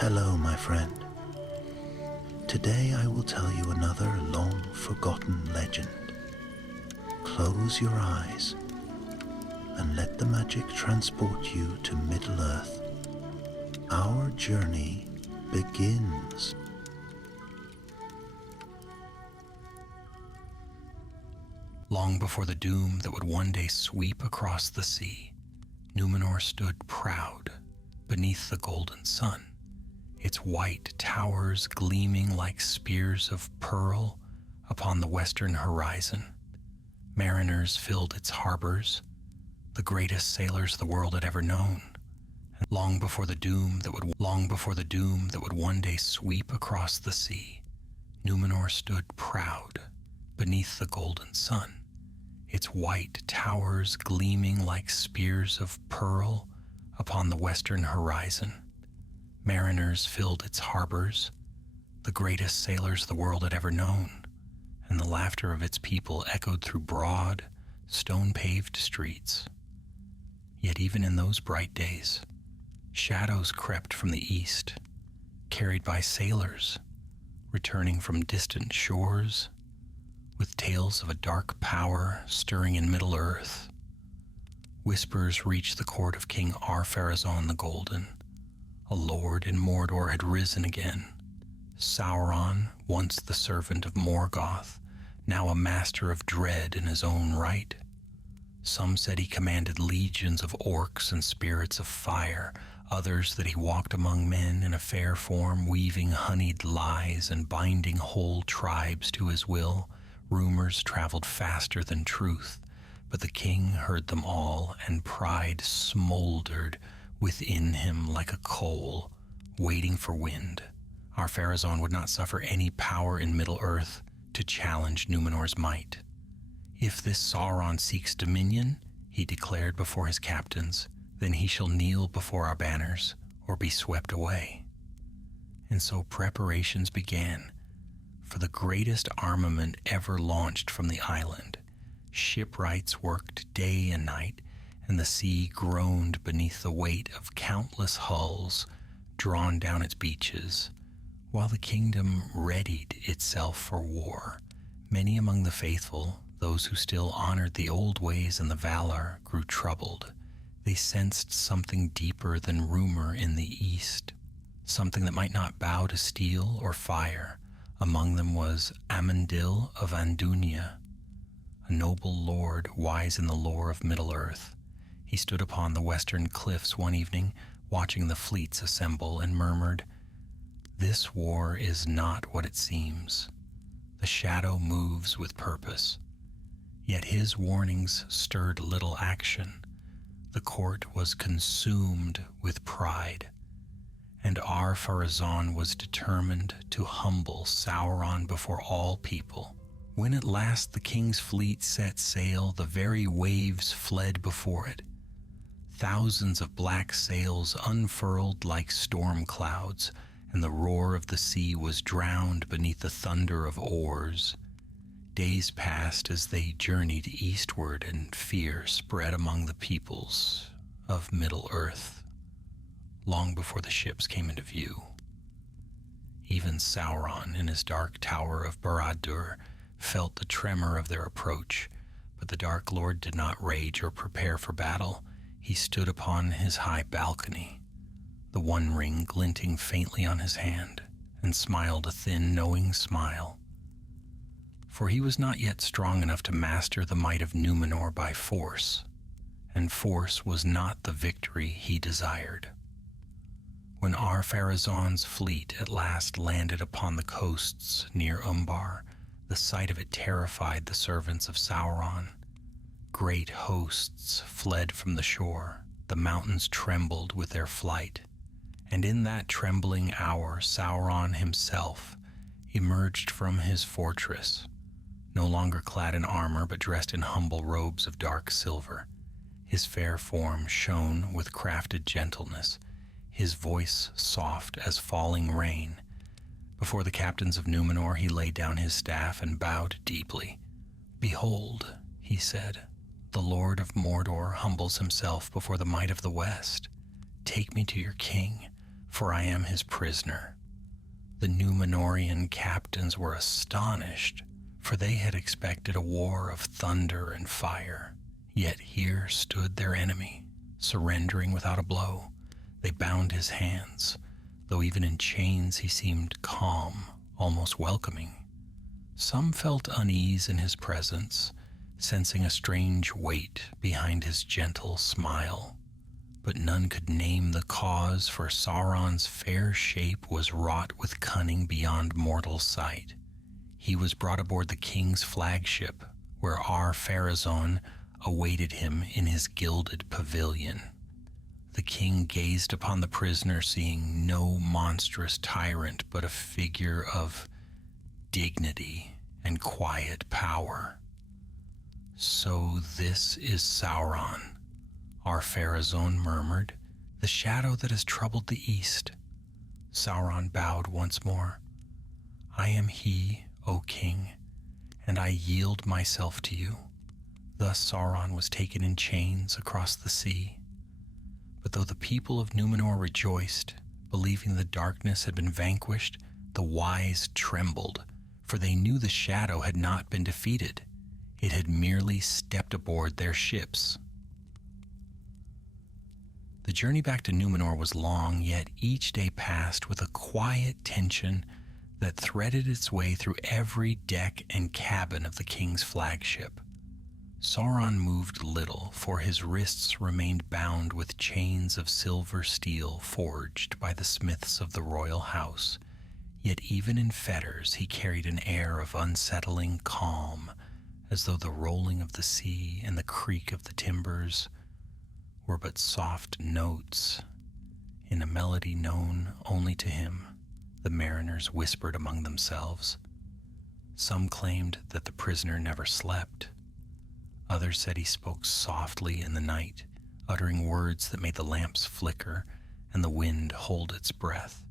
Hello, my friend. Today I will tell you another long-forgotten legend. Close your eyes and let the magic transport you to Middle-earth. Our journey begins. Long before the doom that would one day sweep across the sea, Numenor stood proud beneath the golden sun, its white towers gleaming like spears of pearl upon the western horizon. Mariners filled its harbors, the greatest sailors the world had ever known. And long before the doom that would one day sweep across the sea, Numenor stood proud beneath the golden sun, its white towers gleaming like spears of pearl upon the western horizon. Mariners filled its harbors, the greatest sailors the world had ever known, and the laughter of its people echoed through broad, stone-paved streets. Yet even in those bright days, shadows crept from the east, carried by sailors returning from distant shores, with tales of a dark power stirring in Middle-earth. Whispers reached the court of King Ar-Pharazôn the Golden. A lord in Mordor had risen again. Sauron, once the servant of Morgoth, now a master of dread in his own right. Some said he commanded legions of orcs and spirits of fire, others that he walked among men in a fair form, weaving honeyed lies and binding whole tribes to his will. Rumors traveled faster than truth, but the king heard them all, and pride smoldered within him like a coal, waiting for wind. Ar-Pharazôn would not suffer any power in Middle-earth to challenge Numenor's might. If this Sauron seeks dominion, he declared before his captains, then he shall kneel before our banners or be swept away. And so preparations began for the greatest armament ever launched from the island. Shipwrights worked day and night, and the sea groaned beneath the weight of countless hulls drawn down its beaches, while the kingdom readied itself for war. Many among the faithful, those who still honored the old ways and the valor, grew troubled. They sensed something deeper than rumor in the east, something that might not bow to steel or fire. Among them was Amandil of Andunia, a noble lord wise in the lore of Middle-earth. He stood upon the western cliffs one evening, watching the fleets assemble, and murmured, "This war is not what it seems. The shadow moves with purpose." Yet his warnings stirred little action. The court was consumed with pride, and Ar-Pharazôn was determined to humble Sauron before all people. When at last the king's fleet set sail, the very waves fled before it. Thousands of black sails unfurled like storm clouds, and the roar of the sea was drowned beneath the thunder of oars. Days passed as they journeyed eastward, and fear spread among the peoples of Middle-earth, long before the ships came into view. Even Sauron, in his dark tower of Barad-dûr, felt the tremor of their approach, but the Dark Lord did not rage or prepare for battle. He stood upon his high balcony, the one ring glinting faintly on his hand, and smiled a thin, knowing smile. For he was not yet strong enough to master the might of Numenor by force, and force was not the victory he desired. When Ar-Pharazôn's fleet at last landed upon the coasts near Umbar, the sight of it terrified the servants of Sauron. Great hosts fled from the shore. The mountains trembled with their flight. And in that trembling hour, Sauron himself emerged from his fortress, no longer clad in armor but dressed in humble robes of dark silver. His fair form shone with crafted gentleness, his voice soft as falling rain. Before the captains of Numenor he laid down his staff and bowed deeply. "Behold," he said, "the Lord of Mordor humbles himself before the might of the West. Take me to your king, for I am his prisoner." The Númenórean captains were astonished, for they had expected a war of thunder and fire. Yet here stood their enemy, surrendering without a blow. They bound his hands, though even in chains he seemed calm, almost welcoming. Some felt unease in his presence, sensing a strange weight behind his gentle smile. But none could name the cause, for Sauron's fair shape was wrought with cunning beyond mortal sight. He was brought aboard the king's flagship, where Ar-Pharazôn awaited him in his gilded pavilion. The king gazed upon the prisoner, seeing no monstrous tyrant, but a figure of dignity and quiet power. "So this is Sauron," Ar-Pharazôn murmured, "the shadow that has troubled the east." Sauron bowed once more. "I am he, O king, and I yield myself to you." Thus Sauron was taken in chains across the sea. But though the people of Númenor rejoiced, believing the darkness had been vanquished, the wise trembled, for they knew the shadow had not been defeated. It had merely stepped aboard their ships. The journey back to Númenor was long, yet each day passed with a quiet tension that threaded its way through every deck and cabin of the king's flagship. Sauron moved little, for his wrists remained bound with chains of silver steel forged by the smiths of the royal house. Yet even in fetters he carried an air of unsettling calm, as though the rolling of the sea and the creak of the timbers were but soft notes in a melody known only to him, the mariners whispered among themselves. Some claimed that the prisoner never slept. Others said he spoke softly in the night, uttering words that made the lamps flicker and the wind hold its breath.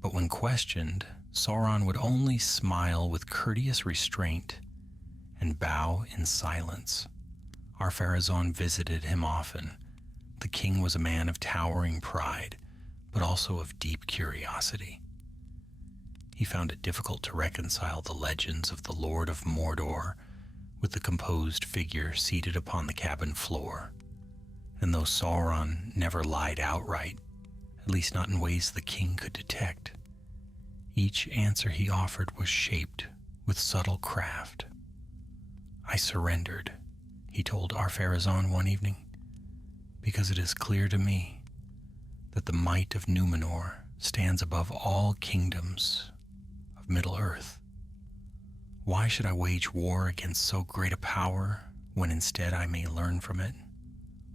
But when questioned, Sauron would only smile with courteous restraint and bow in silence. Ar-Pharazôn visited him often. The king was a man of towering pride, but also of deep curiosity. He found it difficult to reconcile the legends of the Lord of Mordor with the composed figure seated upon the cabin floor. And though Sauron never lied outright, at least not in ways the king could detect, each answer he offered was shaped with subtle craft. "I surrendered," he told Ar-Pharazôn one evening, "because it is clear to me that the might of Númenor stands above all kingdoms of Middle-earth. Why should I wage war against so great a power when instead I may learn from it?"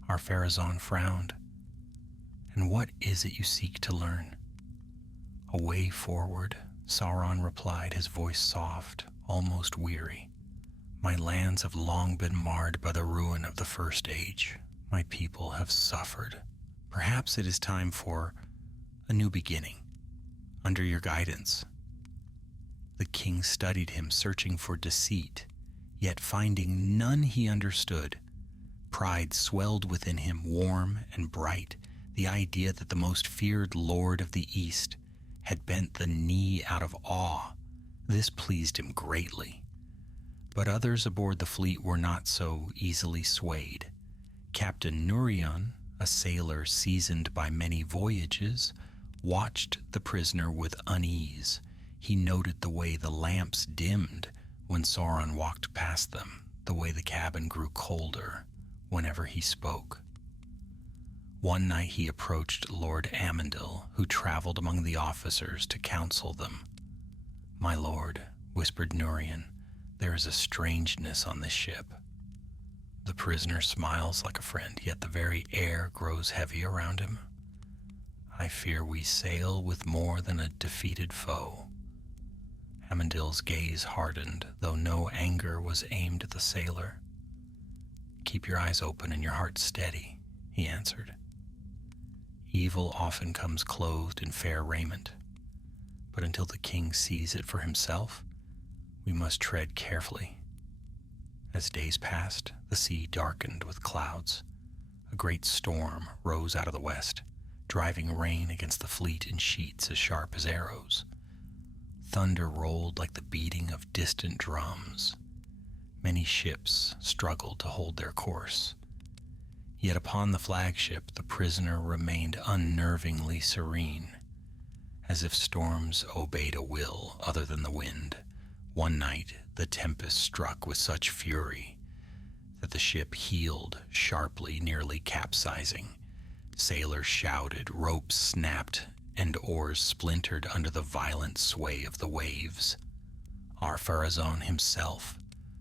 Ar-Pharazôn frowned. "And what is it you seek to learn?" "A way forward," Sauron replied, his voice soft, almost weary. "My lands have long been marred by the ruin of the First Age. My people have suffered. Perhaps it is time for a new beginning, under your guidance." The king studied him, searching for deceit, yet finding none he understood. Pride swelled within him, warm and bright, the idea that the most feared lord of the East had bent the knee out of awe. This pleased him greatly. But others aboard the fleet were not so easily swayed. Captain Núrion, a sailor seasoned by many voyages, watched the prisoner with unease. He noted the way the lamps dimmed when Sauron walked past them, the way the cabin grew colder whenever he spoke. One night he approached Lord Amandil, who traveled among the officers to counsel them. "My lord," whispered Núrion, "there is a strangeness on this ship." The prisoner smiles like a friend, yet the very air grows heavy around him. "I fear we sail with more than a defeated foe." Amandil's gaze hardened, though no anger was aimed at the sailor. "Keep your eyes open and your heart steady," he answered. "Evil often comes clothed in fair raiment, but until the king sees it for himself, we must tread carefully." As days passed, the sea darkened with clouds. A great storm rose out of the west, driving rain against the fleet in sheets as sharp as arrows. Thunder rolled like the beating of distant drums. Many ships struggled to hold their course. Yet upon the flagship, the prisoner remained unnervingly serene, as if storms obeyed a will other than the wind. One night, the tempest struck with such fury that the ship heeled sharply, nearly capsizing. Sailors shouted, ropes snapped, and oars splintered under the violent sway of the waves. Our Pharazôn himself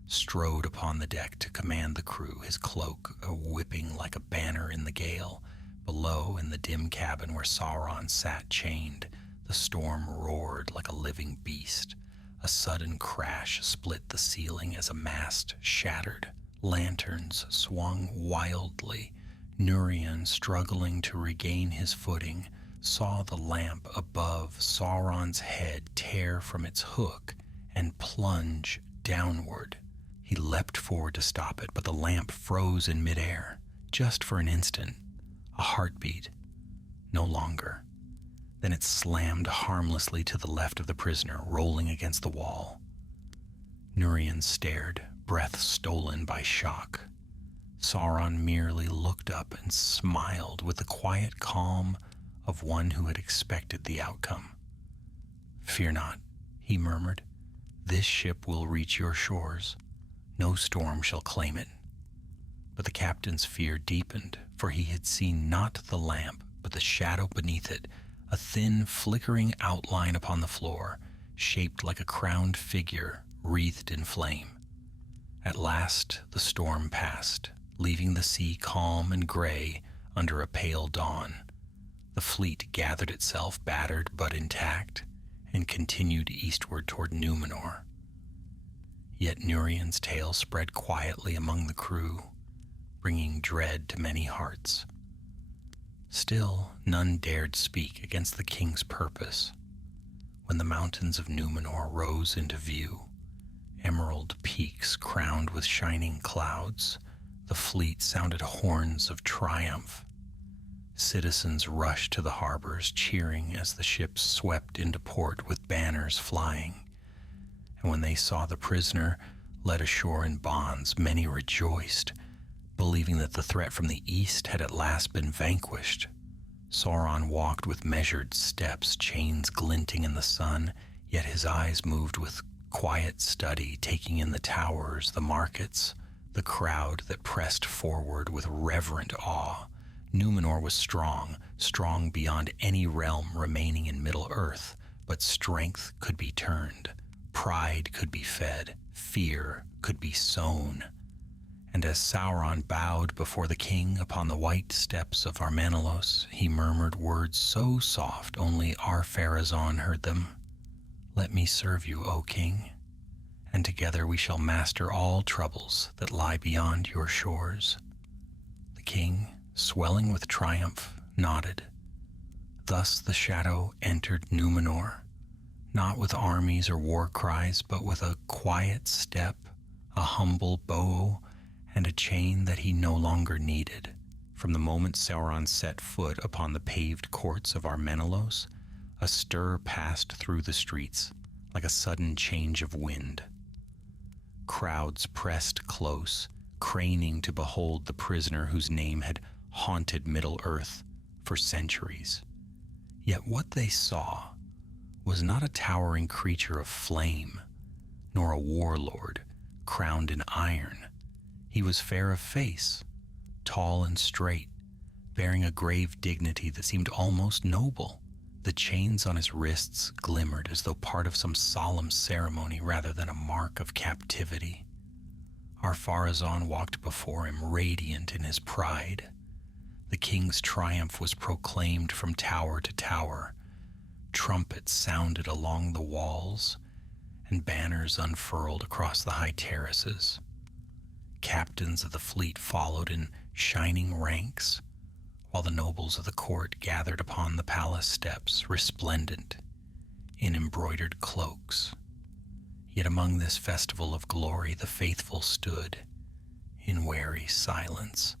strode upon the deck to command the crew, his cloak whipping like a banner in the gale. Below, in the dim cabin where Sauron sat chained, the storm roared like a living beast. A sudden crash split the ceiling as a mast shattered. Lanterns swung wildly. Núrion, struggling to regain his footing, saw the lamp above Sauron's head tear from its hook and plunge downward. He leapt forward to stop it, but the lamp froze in midair, just for an instant. A heartbeat. No longer. Then it slammed harmlessly to the left of the prisoner, rolling against the wall. Núrion stared, breath stolen by shock. Sauron merely looked up and smiled with the quiet calm of one who had expected the outcome. "Fear not," he murmured. "This ship will reach your shores. No storm shall claim it." But the captain's fear deepened, for he had seen not the lamp, but the shadow beneath it, a thin, flickering outline upon the floor, shaped like a crowned figure wreathed in flame. At last the storm passed, leaving the sea calm and gray under a pale dawn. The fleet gathered itself, battered but intact, and continued eastward toward Númenor. Yet Núrion's tale spread quietly among the crew, bringing dread to many hearts. Still, none dared speak against the king's purpose. When the mountains of Númenor rose into view, emerald peaks crowned with shining clouds, the fleet sounded horns of triumph. Citizens rushed to the harbors, cheering as the ships swept into port with banners flying. And when they saw the prisoner led ashore in bonds, many rejoiced, believing that the threat from the east had at last been vanquished. Sauron walked with measured steps, chains glinting in the sun, yet his eyes moved with quiet study, taking in the towers, the markets, the crowd that pressed forward with reverent awe. Númenor was strong, strong beyond any realm remaining in Middle-earth, but strength could be turned, pride could be fed, fear could be sown. And as Sauron bowed before the king upon the white steps of Armanelos, he murmured words so soft only our Pharazôn heard them. "Let me serve you, O king, and together we shall master all troubles that lie beyond your shores." The king, swelling with triumph, nodded. Thus the shadow entered Númenor, not with armies or war cries, but with a quiet step, a humble bow, and a chain that he no longer needed. From the moment Sauron set foot upon the paved courts of Armanelos, a stir passed through the streets, like a sudden change of wind. Crowds pressed close, craning to behold the prisoner whose name had haunted Middle-earth for centuries. Yet what they saw was not a towering creature of flame, nor a warlord crowned in iron. He was fair of face, tall and straight, bearing a grave dignity that seemed almost noble. The chains on his wrists glimmered as though part of some solemn ceremony rather than a mark of captivity. Our Pharazôn walked before him, radiant in his pride. The king's triumph was proclaimed from tower to tower. Trumpets sounded along the walls, and banners unfurled across the high terraces. Captains of the fleet followed in shining ranks, while the nobles of the court gathered upon the palace steps, resplendent in embroidered cloaks. Yet among this festival of glory the faithful stood in wary silence,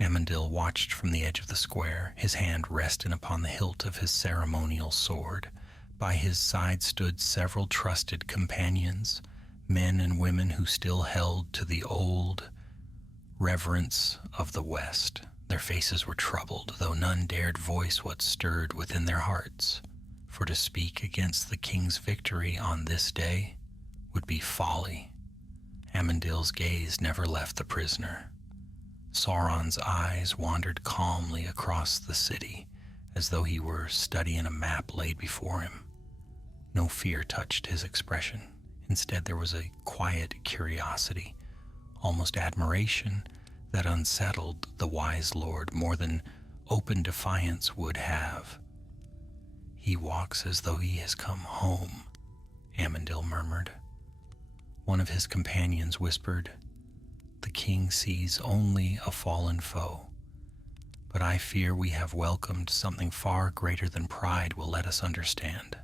Amandil watched from the edge of the square, his hand resting upon the hilt of his ceremonial sword. By his side stood several trusted companions, men and women who still held to the old reverence of the West. Their faces were troubled, though none dared voice what stirred within their hearts, for to speak against the king's victory on this day would be folly. Amandil's gaze never left the prisoner. Sauron's eyes wandered calmly across the city, as though he were studying a map laid before him. No fear touched his expression. Instead, there was a quiet curiosity, almost admiration, that unsettled the wise lord more than open defiance would have. "He walks as though he has come home," Amandil murmured. One of his companions whispered, "The king sees only a fallen foe, but I fear we have welcomed something far greater than pride will let us understand."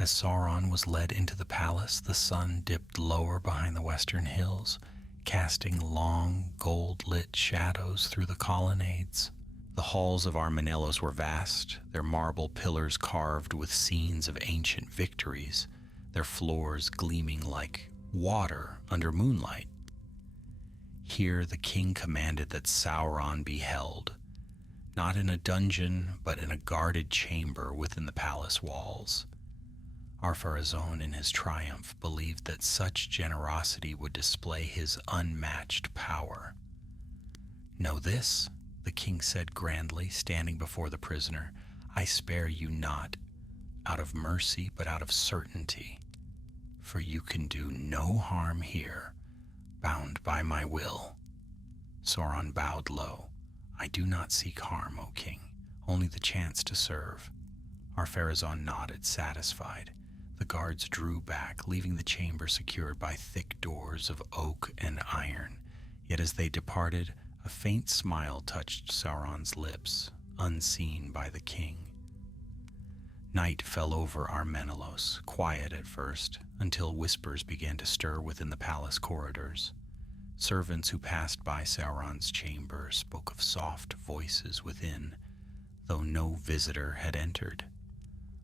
As Sauron was led into the palace, the sun dipped lower behind the western hills, casting long, gold-lit shadows through the colonnades. The halls of Armanellos were vast, their marble pillars carved with scenes of ancient victories, their floors gleaming like water under moonlight. Here the king commanded that Sauron be held, not in a dungeon, but in a guarded chamber within the palace walls. Ar-Pharazôn, in his triumph, believed that such generosity would display his unmatched power. "Know this," the king said grandly, standing before the prisoner, "I spare you not out of mercy, but out of certainty. For you can do no harm here, bound by my will." Sauron bowed low. "I do not seek harm, O king, only the chance to serve." Ar-Pharazôn nodded, satisfied. The guards drew back, leaving the chamber secured by thick doors of oak and iron. Yet as they departed, a faint smile touched Sauron's lips, unseen by the king. Night fell over Armanellos, quiet at first, until whispers began to stir within the palace corridors. Servants who passed by Sauron's chamber spoke of soft voices within, though no visitor had entered.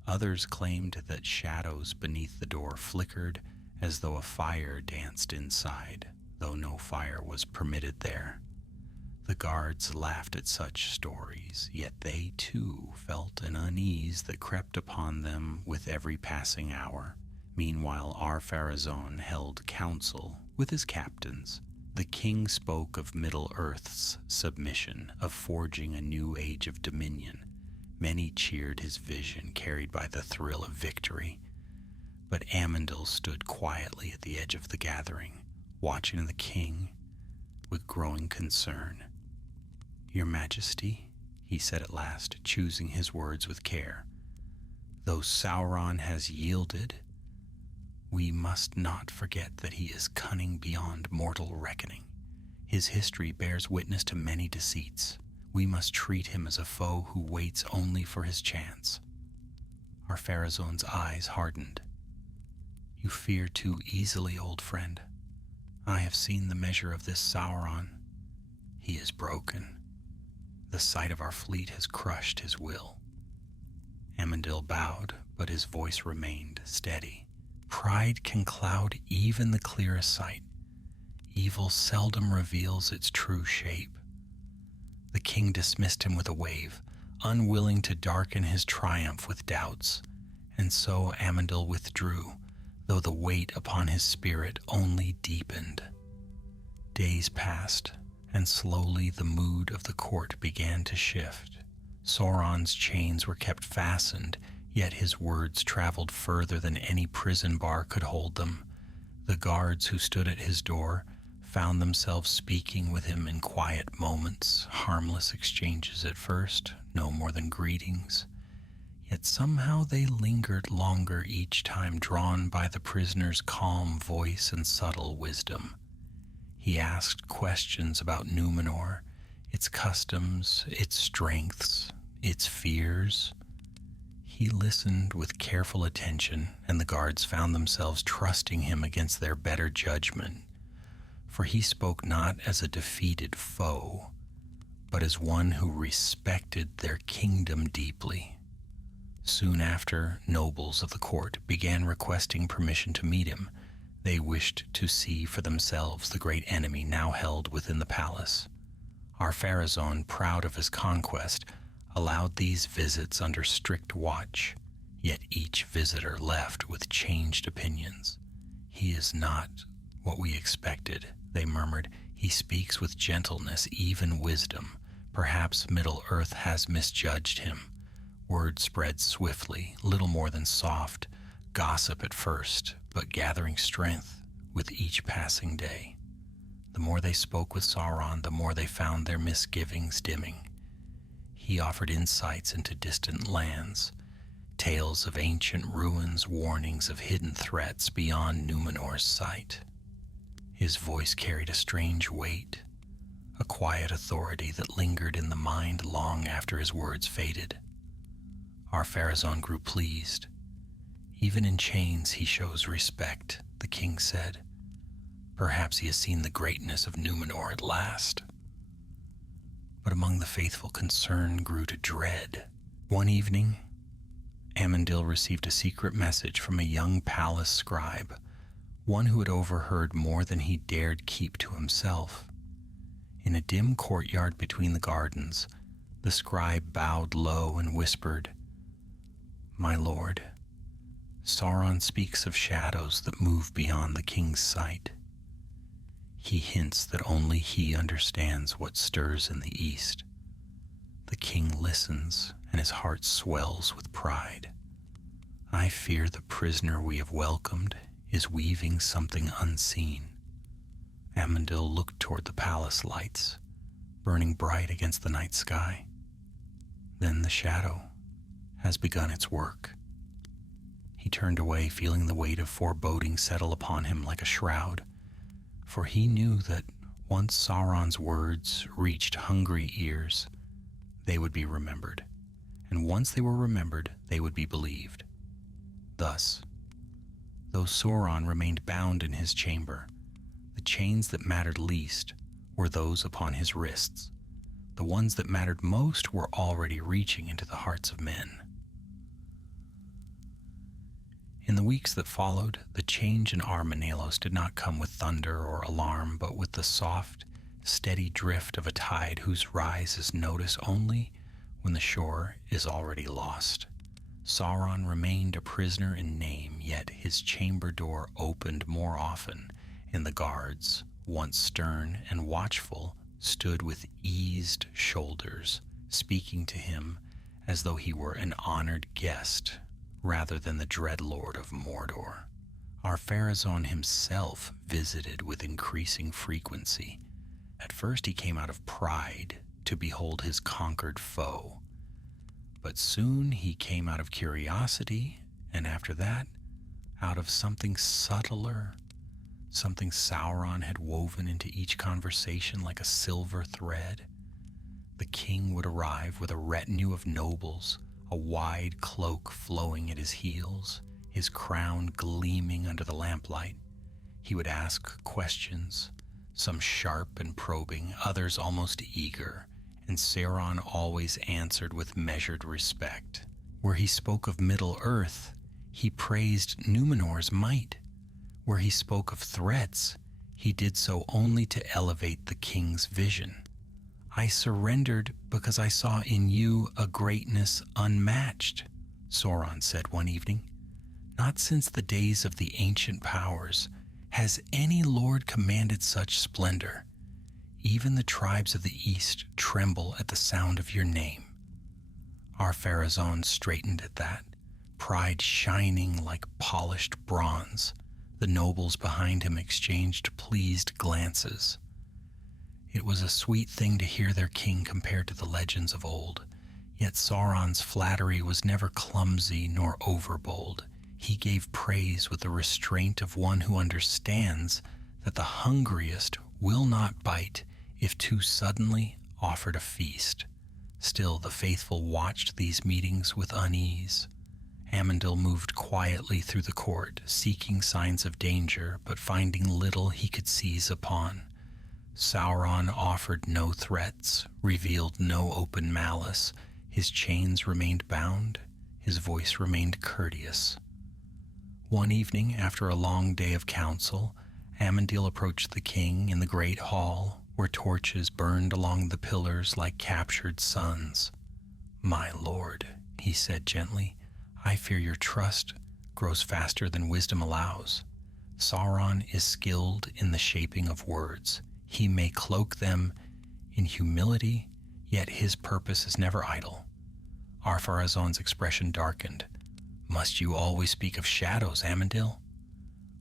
Others claimed that shadows beneath the door flickered as though a fire danced inside, though no fire was permitted there. The guards laughed at such stories, yet they too felt an unease that crept upon them with every passing hour. Meanwhile, Ar-Pharazôn held council with his captains. The king spoke of Middle-earth's submission, of forging a new age of dominion. Many cheered his vision, carried by the thrill of victory. But Amandil stood quietly at the edge of the gathering, watching the king with growing concern. "Your Majesty," he said at last, choosing his words with care, "though Sauron has yielded, we must not forget that he is cunning beyond mortal reckoning. His history bears witness to many deceits. We must treat him as a foe who waits only for his chance." Ar-Pharazôn's eyes hardened. "You fear too easily, old friend. I have seen the measure of this Sauron. He is broken. The sight of our fleet has crushed his will." Amandil bowed, but his voice remained steady. "Pride can cloud even the clearest sight. Evil seldom reveals its true shape." The king dismissed him with a wave, unwilling to darken his triumph with doubts, and so Amandil withdrew, though the weight upon his spirit only deepened. Days passed, and slowly the mood of the court began to shift. Sauron's chains were kept fastened, yet his words traveled further than any prison bar could hold them. The guards who stood at his door found themselves speaking with him in quiet moments, harmless exchanges at first, no more than greetings. Yet somehow they lingered longer each time, drawn by the prisoner's calm voice and subtle wisdom. He asked questions about Numenor, its customs, its strengths, its fears. He listened with careful attention, and the guards found themselves trusting him against their better judgment. For he spoke not as a defeated foe, but as one who respected their kingdom deeply. Soon after, nobles of the court began requesting permission to meet him. They wished to see for themselves the great enemy now held within the palace. Ar-Pharazôn, proud of his conquest, allowed these visits under strict watch, yet each visitor left with changed opinions. "He is not what we expected," they murmured. "He speaks with gentleness, even wisdom. Perhaps Middle-earth has misjudged him." Word spread swiftly, little more than soft gossip at first, but gathering strength with each passing day. The more they spoke with Sauron, the more they found their misgivings dimming. He offered insights into distant lands, tales of ancient ruins, warnings of hidden threats beyond Numenor's sight. His voice carried a strange weight, a quiet authority that lingered in the mind long after his words faded. Ar-Pharazôn grew pleased. "Even in chains he shows respect," the king said. "Perhaps he has seen the greatness of Numenor at last." But among the faithful, concern grew to dread. One evening, Amandil received a secret message from a young palace scribe, one who had overheard more than he dared keep to himself. In a dim courtyard between the gardens, the scribe bowed low and whispered, "My lord, Sauron speaks of shadows that move beyond the king's sight. He hints that only he understands what stirs in the east." The king listens, and his heart swells with pride. "I fear the prisoner we have welcomed is weaving something unseen." Amandil looked toward the palace lights, burning bright against the night sky. Then the shadow has begun its work. He turned away, feeling the weight of foreboding settle upon him like a shroud, for he knew that once Sauron's words reached hungry ears, they would be remembered, and once they were remembered, they would be believed. Thus, though Sauron remained bound in his chamber, the chains that mattered least were those upon his wrists. The ones that mattered most were already reaching into the hearts of men. In the weeks that followed, the change in Ar-Menellos did not come with thunder or alarm, but with the soft, steady drift of a tide whose rise is noticed only when the shore is already lost. Sauron remained a prisoner in name, yet his chamber door opened more often, and the guards, once stern and watchful, stood with eased shoulders, speaking to him as though he were an honored guest rather than the dread lord of Mordor. Ar-Pharazôn himself visited with increasing frequency. At first he came out of pride to behold his conquered foe, but soon he came out of curiosity, and after that, out of something subtler, something Sauron had woven into each conversation like a silver thread. The king would arrive with a retinue of nobles, a wide cloak flowing at his heels, his crown gleaming under the lamplight. He would ask questions, some sharp and probing, others almost eager, and Sauron always answered with measured respect. Where he spoke of Middle-earth, he praised Numenor's might. Where he spoke of threats, he did so only to elevate the king's vision. "I surrendered because I saw in you a greatness unmatched," Sauron said one evening. "Not since the days of the ancient powers has any lord commanded such splendor. Even the tribes of the east tremble at the sound of your name." Ar-Pharazôn straightened at that, pride shining like polished bronze. The nobles behind him exchanged pleased glances. It was a sweet thing to hear their king compared to the legends of old, yet Sauron's flattery was never clumsy nor overbold. He gave praise with the restraint of one who understands that the hungriest will not bite if too suddenly offered a feast. Still, the faithful watched these meetings with unease. Amandil moved quietly through the court, seeking signs of danger, but finding little he could seize upon. Sauron offered no threats, revealed no open malice. His chains remained bound, his voice remained courteous. One evening, after a long day of council, Amandil approached the king in the great hall, where torches burned along the pillars like captured suns. "My lord," he said gently, "I fear your trust grows faster than wisdom allows. Sauron is skilled in the shaping of words. He may cloak them in humility, yet his purpose is never idle." Ar-Pharazôn's expression darkened. "Must you always speak of shadows, Amandil?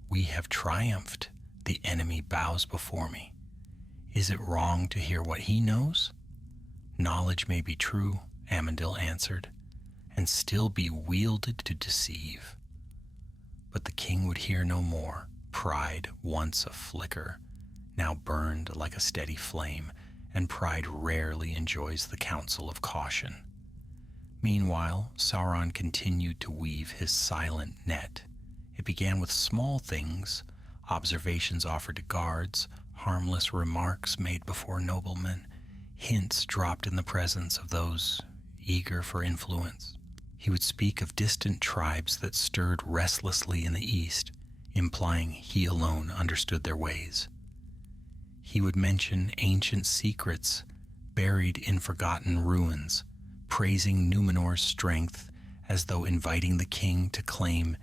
We have triumphed. The enemy bows before me. Is it wrong to hear what he knows?" "Knowledge may be true," Amandil answered, "and still be wielded to deceive." But the king would hear no more. Pride, once a flicker, now burned like a steady flame, and pride rarely enjoys the counsel of caution. Meanwhile, Sauron continued to weave his silent net. It began with small things, observations offered to guards, harmless remarks made before noblemen, hints dropped in the presence of those eager for influence. He would speak of distant tribes that stirred restlessly in the east, implying he alone understood their ways. He would mention ancient secrets buried in forgotten ruins, praising Numenor's strength as though inviting the king to claim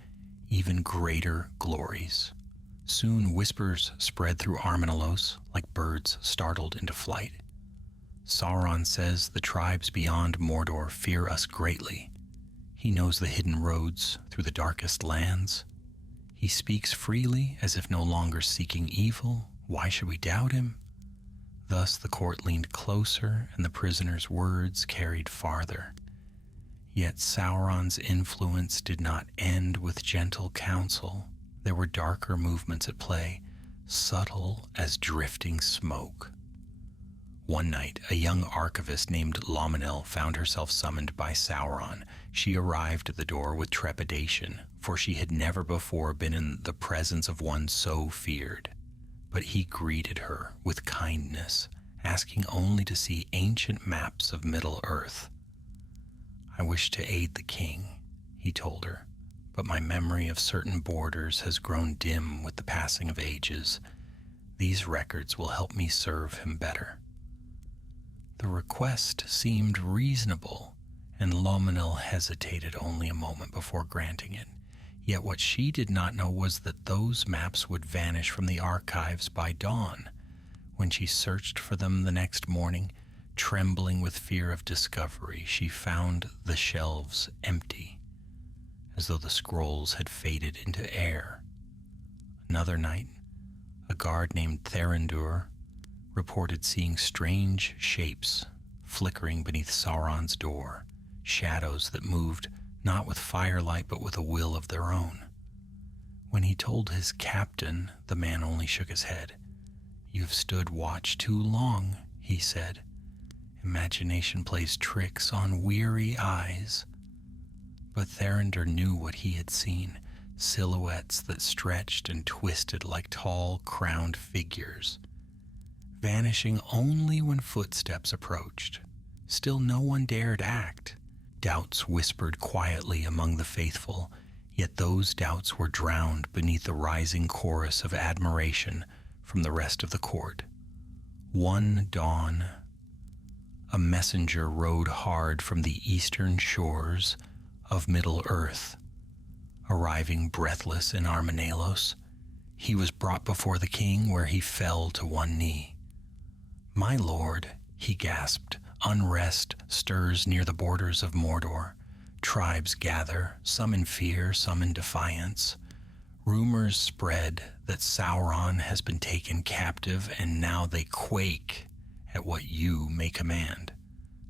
even greater glories. Soon whispers spread through Armenelos like birds startled into flight. "Sauron says the tribes beyond Mordor fear us greatly. He knows the hidden roads through the darkest lands. He speaks freely as if no longer seeking evil. Why should we doubt him?" Thus the court leaned closer, and the prisoner's words carried farther. Yet Sauron's influence did not end with gentle counsel. There were darker movements at play, subtle as drifting smoke. One night, a young archivist named Lominel found herself summoned by Sauron. She arrived at the door with trepidation, for she had never before been in the presence of one so feared. But he greeted her with kindness, asking only to see ancient maps of Middle-earth. "I wish to aid the king," he told her, "but my memory of certain borders has grown dim with the passing of ages. These records will help me serve him better." The request seemed reasonable, and Lominel hesitated only a moment before granting it. Yet what she did not know was that those maps would vanish from the archives by dawn. When she searched for them the next morning, trembling with fear of discovery, she found the shelves empty, as though the scrolls had faded into air. Another night, a guard named Therandur reported seeing strange shapes flickering beneath Sauron's door, shadows that moved not with firelight but with a will of their own. When he told his captain, the man only shook his head. "You've stood watch too long," he said. "Imagination plays tricks on weary eyes." But Therandur knew what he had seen, silhouettes that stretched and twisted like tall, crowned figures, vanishing only when footsteps approached. Still no one dared act. Doubts whispered quietly among the faithful, yet those doubts were drowned beneath the rising chorus of admiration from the rest of the court. One dawn, a messenger rode hard from the eastern shores of Middle-earth. Arriving breathless in Armenelos, he was brought before the king, where he fell to one knee. "My lord," he gasped, "unrest stirs near the borders of Mordor. Tribes gather, some in fear, some in defiance. Rumors spread that Sauron has been taken captive, and now they quake at what you may command."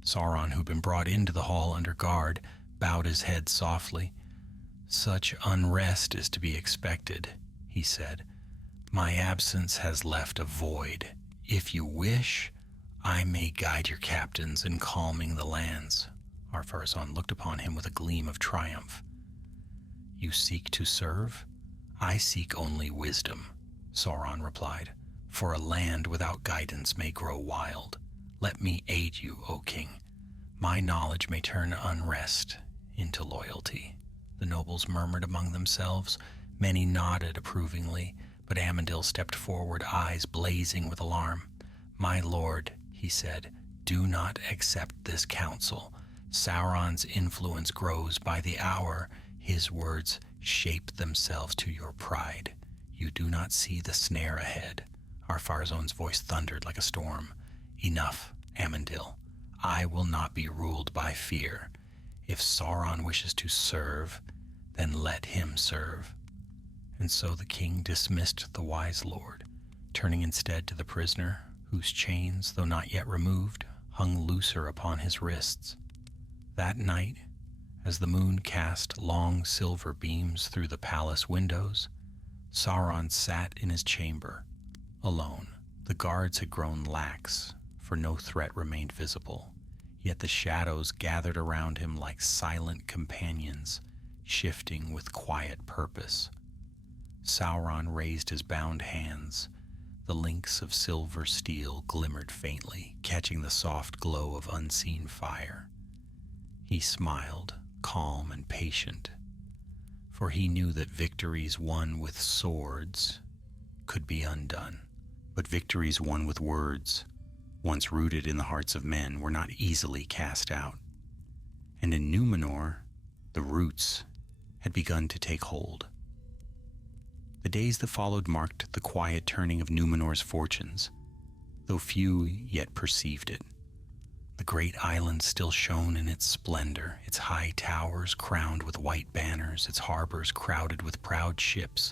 Sauron, who'd been brought into the hall under guard, bowed his head softly. "Such unrest is to be expected," he said. "My absence has left a void. If you wish, I may guide your captains in calming the lands." Ar-Pharazôn looked upon him with a gleam of triumph. "You seek to serve? I seek only wisdom," Sauron replied. for a land without guidance may grow wild. Let me aid you, O king. My knowledge may turn unrest into loyalty." The nobles murmured among themselves. Many nodded approvingly, but Amandil stepped forward, eyes blazing with alarm. "My lord," he said, "do not accept this counsel. Sauron's influence grows by the hour. His words shape themselves to your pride. You do not see the snare ahead." Ar-Pharazôn's voice thundered like a storm. "Enough, Amandil. I will not be ruled by fear. If Sauron wishes to serve, then let him serve." And so the king dismissed the wise lord, turning instead to the prisoner, whose chains, though not yet removed, hung looser upon his wrists. That night, as the moon cast long silver beams through the palace windows, Sauron sat in his chamber, alone. The guards had grown lax, for no threat remained visible, yet the shadows gathered around him like silent companions, shifting with quiet purpose. Sauron raised his bound hands. The links of silver steel glimmered faintly, catching the soft glow of unseen fire. He smiled, calm and patient, for he knew that victories won with swords could be undone. But victories won with words, once rooted in the hearts of men, were not easily cast out. And in Numenor, the roots had begun to take hold. The days that followed marked the quiet turning of Numenor's fortunes, though few yet perceived it. The great island still shone in its splendor, its high towers crowned with white banners, its harbors crowded with proud ships,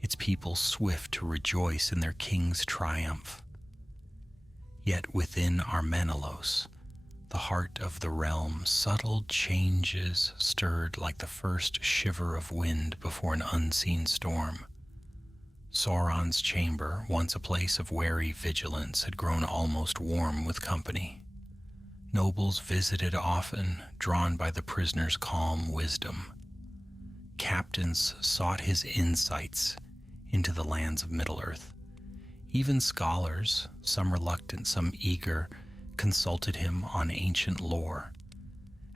its people swift to rejoice in their king's triumph. Yet within Armenelos, the heart of the realm, subtle changes stirred like the first shiver of wind before an unseen storm. Sauron's chamber, once a place of wary vigilance, had grown almost warm with company. Nobles visited often, drawn by the prisoner's calm wisdom. Captains sought his insights into the lands of Middle-earth. Even scholars, some reluctant, some eager, consulted him on ancient lore.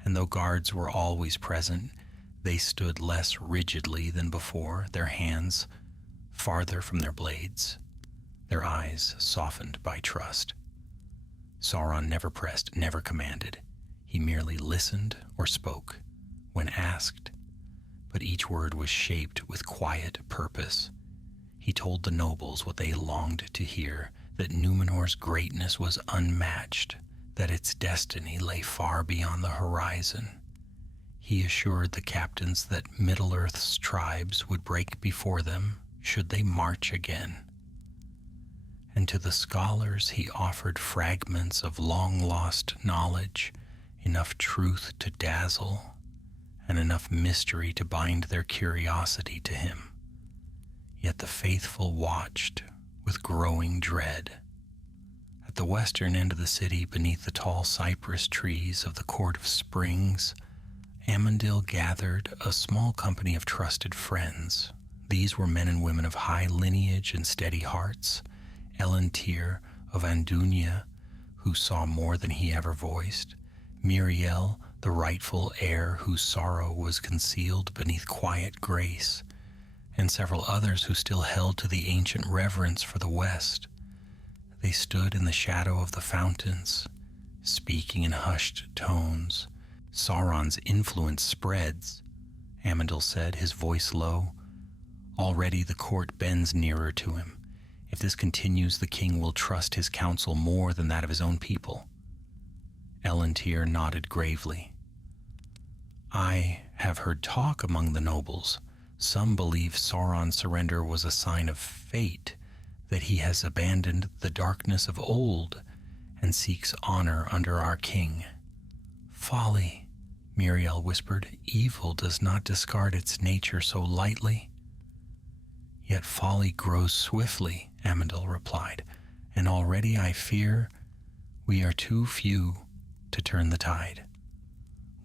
And though guards were always present, they stood less rigidly than before, their hands farther from their blades, their eyes softened by trust. Sauron never pressed, never commanded. He merely listened or spoke when asked, but each word was shaped with quiet purpose. He told the nobles what they longed to hear, that Numenor's greatness was unmatched, that its destiny lay far beyond the horizon. He assured the captains that Middle-earth's tribes would break before them should they march again. And to the scholars he offered fragments of long-lost knowledge, enough truth to dazzle, and enough mystery to bind their curiosity to him. Yet the faithful watched with growing dread. At the western end of the city, beneath the tall cypress trees of the Court of Springs, Amandil gathered a small company of trusted friends. These were men and women of high lineage and steady hearts. LOTR of Andunia, who saw more than he ever voiced. Miriel, the rightful heir whose sorrow was concealed beneath quiet grace. And several others who still held to the ancient reverence for the West. They stood in the shadow of the fountains, speaking in hushed tones. "Sauron's influence spreads," Amandil said, his voice low. "Already the court bends nearer to him. If this continues, the king will trust his counsel more than that of his own people." LOTR nodded gravely. "I have heard talk among the nobles. Some believe Sauron's surrender was a sign of fate, that he has abandoned the darkness of old and seeks honor under our king." "Folly," Miriel whispered. "Evil does not discard its nature so lightly." "Yet folly grows swiftly," Amandil replied, "and already I fear we are too few to turn the tide."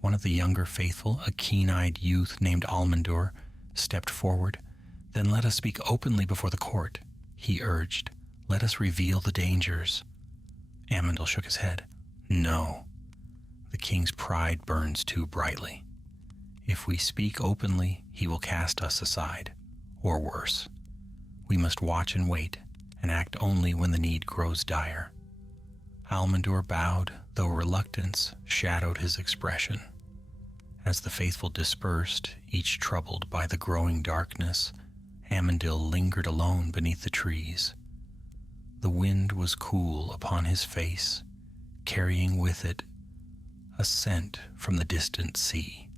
One of the younger faithful, a keen-eyed youth named Almandur, stepped forward. "Then let us speak openly before the court," he urged. Let us reveal the dangers. Amandel shook his head. No. The king's pride burns too brightly. If we speak openly, he will cast us aside, or worse. We must watch and wait, and act only when the need grows dire. Almandur bowed, though reluctance shadowed his expression. As the faithful dispersed, each troubled by the growing darkness, Amandil lingered alone beneath the trees. The wind was cool upon his face, carrying with it a scent from the distant sea.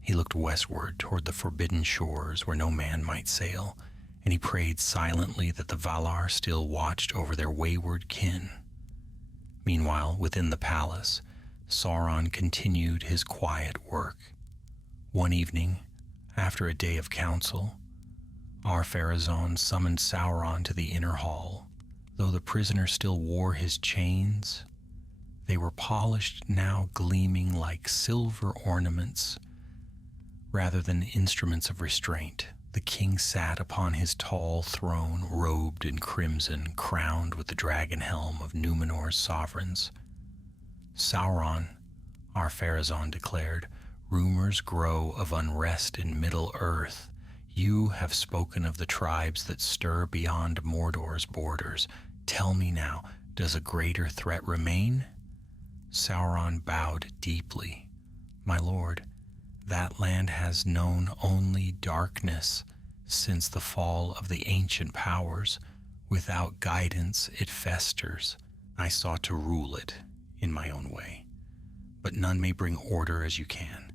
He looked westward toward the forbidden shores where no man might sail, and he prayed silently that the Valar still watched over their wayward kin. Meanwhile, within the palace, Sauron continued his quiet work. One evening, after a day of council, Ar-Pharazôn summoned Sauron to the inner hall. Though the prisoner still wore his chains, they were polished now, gleaming like silver ornaments rather than instruments of restraint. The king sat upon his tall throne, robed in crimson, crowned with the dragon helm of Numenor's sovereigns. Sauron, Ar-Pharazôn declared, rumors grow of unrest in Middle-earth. You have spoken of the tribes that stir beyond Mordor's borders. Tell me now, does a greater threat remain? Sauron bowed deeply. My lord, that land has known only darkness since the fall of the ancient powers. Without guidance, it festers. I sought to rule it in my own way, but none may bring order as you can.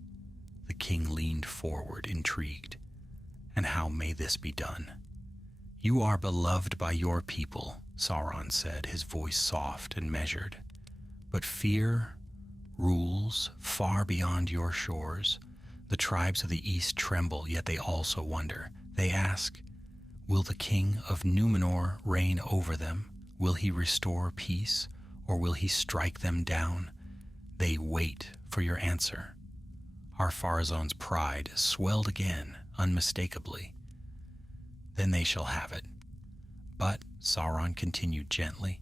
The king leaned forward, intrigued. And how may this be done? You are beloved by your people, Sauron said, his voice soft and measured. But fear rules far beyond your shores. The tribes of the east tremble, yet they also wonder. They ask, will the king of Numenor reign over them? Will he restore peace, or will he strike them down? They wait for your answer. Ar-Pharazôn's pride swelled again, unmistakably. Then they shall have it. But, Sauron continued gently,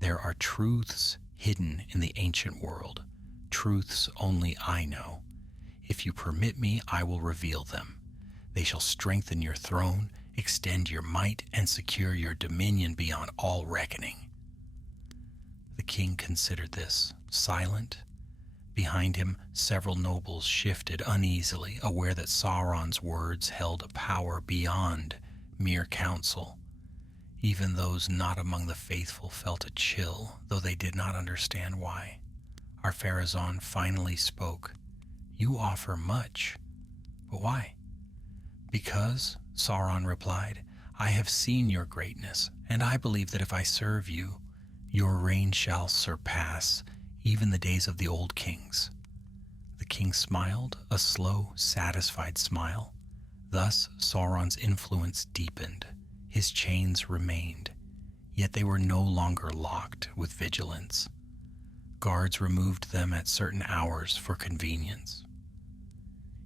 there are truths hidden in the ancient world, truths only I know. If you permit me, I will reveal them. They shall strengthen your throne, extend your might, and secure your dominion beyond all reckoning. The king considered this, silent. Behind him, several nobles shifted uneasily, aware that Sauron's words held a power beyond mere counsel. Even those not among the faithful felt a chill, though they did not understand why. Ar-Pharazôn finally spoke. You offer much, but why? Because, Sauron replied, I have seen your greatness, and I believe that if I serve you, your reign shall surpass even the days of the old kings. The king smiled, a slow, satisfied smile. Thus Sauron's influence deepened. His chains remained, yet they were no longer locked with vigilance. Guards removed them at certain hours for convenience.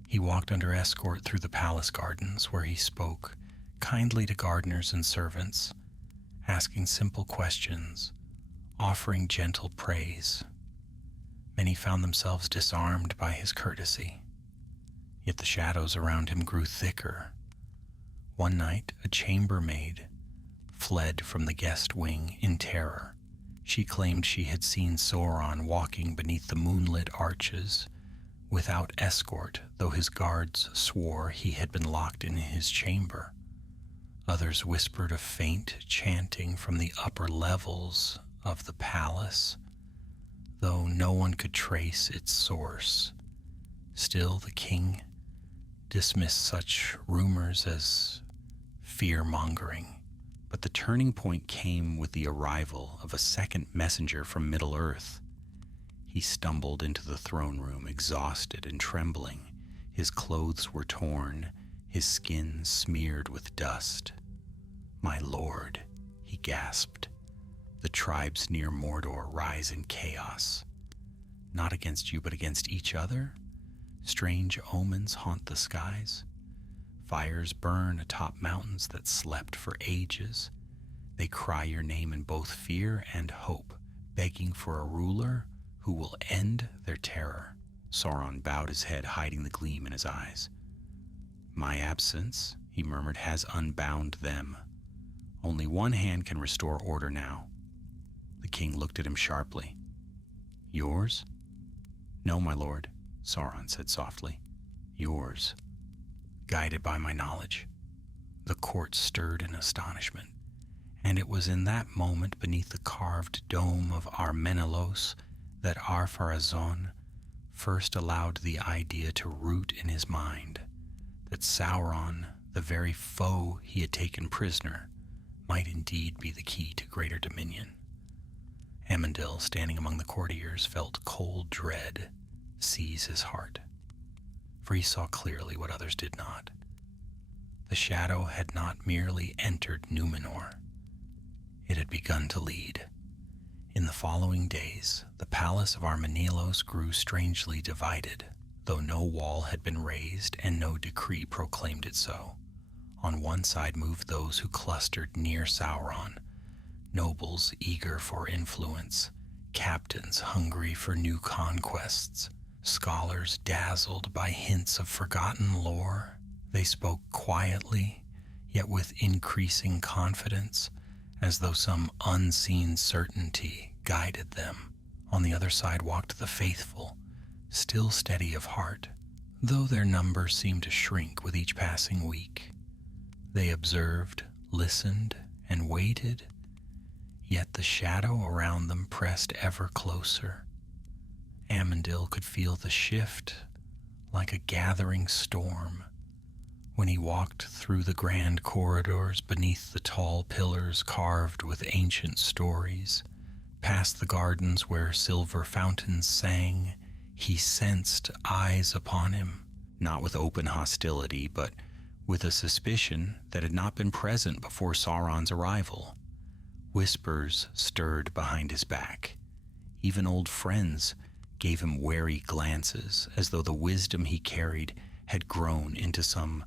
He walked under escort through the palace gardens, where he spoke kindly to gardeners and servants, asking simple questions, offering gentle praise. Many found themselves disarmed by his courtesy, yet the shadows around him grew thicker. One night, a chambermaid fled from the guest wing in terror. She claimed she had seen Sauron walking beneath the moonlit arches, without escort, though his guards swore he had been locked in his chamber. Others whispered of faint chanting from the upper levels of the palace, though no one could trace its source. Still, the king dismissed such rumors as fear-mongering. But the turning point came with the arrival of a second messenger from Middle-earth. He stumbled into the throne room, exhausted and trembling. His clothes were torn, his skin smeared with dust. My lord, he gasped, the tribes near Mordor rise in chaos. Not against you, but against each other? Strange omens haunt the skies. Fires burn atop mountains that slept for ages. They cry your name in both fear and hope, begging for a ruler who will end their terror." Sauron bowed his head, hiding the gleam in his eyes. "My absence," he murmured, "has unbound them. Only one hand can restore order now." The king looked at him sharply. "Yours?" "No, my lord," Sauron said softly. "Yours, guided by my knowledge." The court stirred in astonishment, and it was in that moment beneath the carved dome of Ar-Menelaus that Ar-Pharazôn first allowed the idea to root in his mind that Sauron, the very foe he had taken prisoner, might indeed be the key to greater dominion. Amandil, standing among the courtiers, felt cold dread seize his heart, for he saw clearly what others did not. The shadow had not merely entered Numenor, it had begun to lead. In the following days, the palace of Ar-Menelaus grew strangely divided, though no wall had been raised and no decree proclaimed it so. On one side moved those who clustered near Sauron, nobles eager for influence, captains hungry for new conquests, scholars dazzled by hints of forgotten lore. They spoke quietly, yet with increasing confidence, as though some unseen certainty guided them. On the other side walked the faithful, still steady of heart, though their number seemed to shrink with each passing week. They observed, listened, and waited, yet the shadow around them pressed ever closer. Amandil could feel the shift like a gathering storm when he walked through the grand corridors beneath the tall pillars carved with ancient stories. Past the gardens where silver fountains sang, he sensed eyes upon him, not with open hostility, but with a suspicion that had not been present before Sauron's arrival. Whispers stirred behind his back. Even old friends gave him wary glances, as though the wisdom he carried had grown into some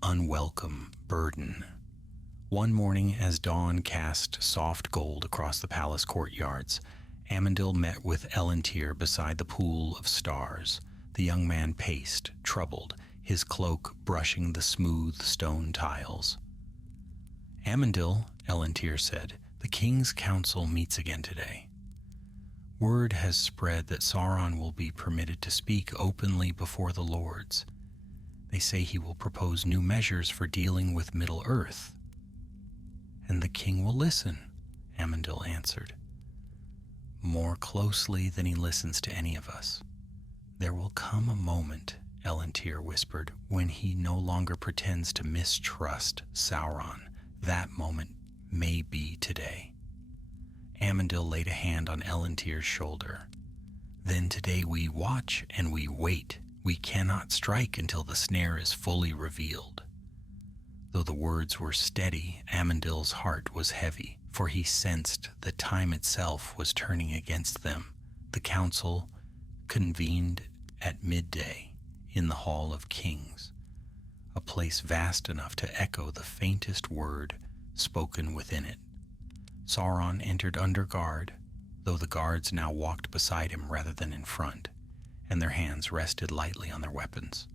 unwelcome burden. One morning, as dawn cast soft gold across the palace courtyards, Amandil met with Elendil beside the pool of stars. The young man paced, troubled, his cloak brushing the smooth stone tiles. "Amandil," Elendil said, "the king's council meets again today. Word has spread that Sauron will be permitted to speak openly before the lords. They say he will propose new measures for dealing with Middle-earth." "And the king will listen," Amandil answered. "More closely than he listens to any of us. There will come a moment," Elendil whispered, "when he no longer pretends to mistrust Sauron. That moment may be today." Amandil laid a hand on Elendil's shoulder. "Then today we watch and we wait. We cannot strike until the snare is fully revealed." Though the words were steady, Amandil's heart was heavy, for he sensed that time itself was turning against them. The council convened at midday in the Hall of Kings, a place vast enough to echo the faintest word spoken within it. Sauron entered under guard, though the guards now walked beside him rather than in front, and their hands rested lightly on their weapons.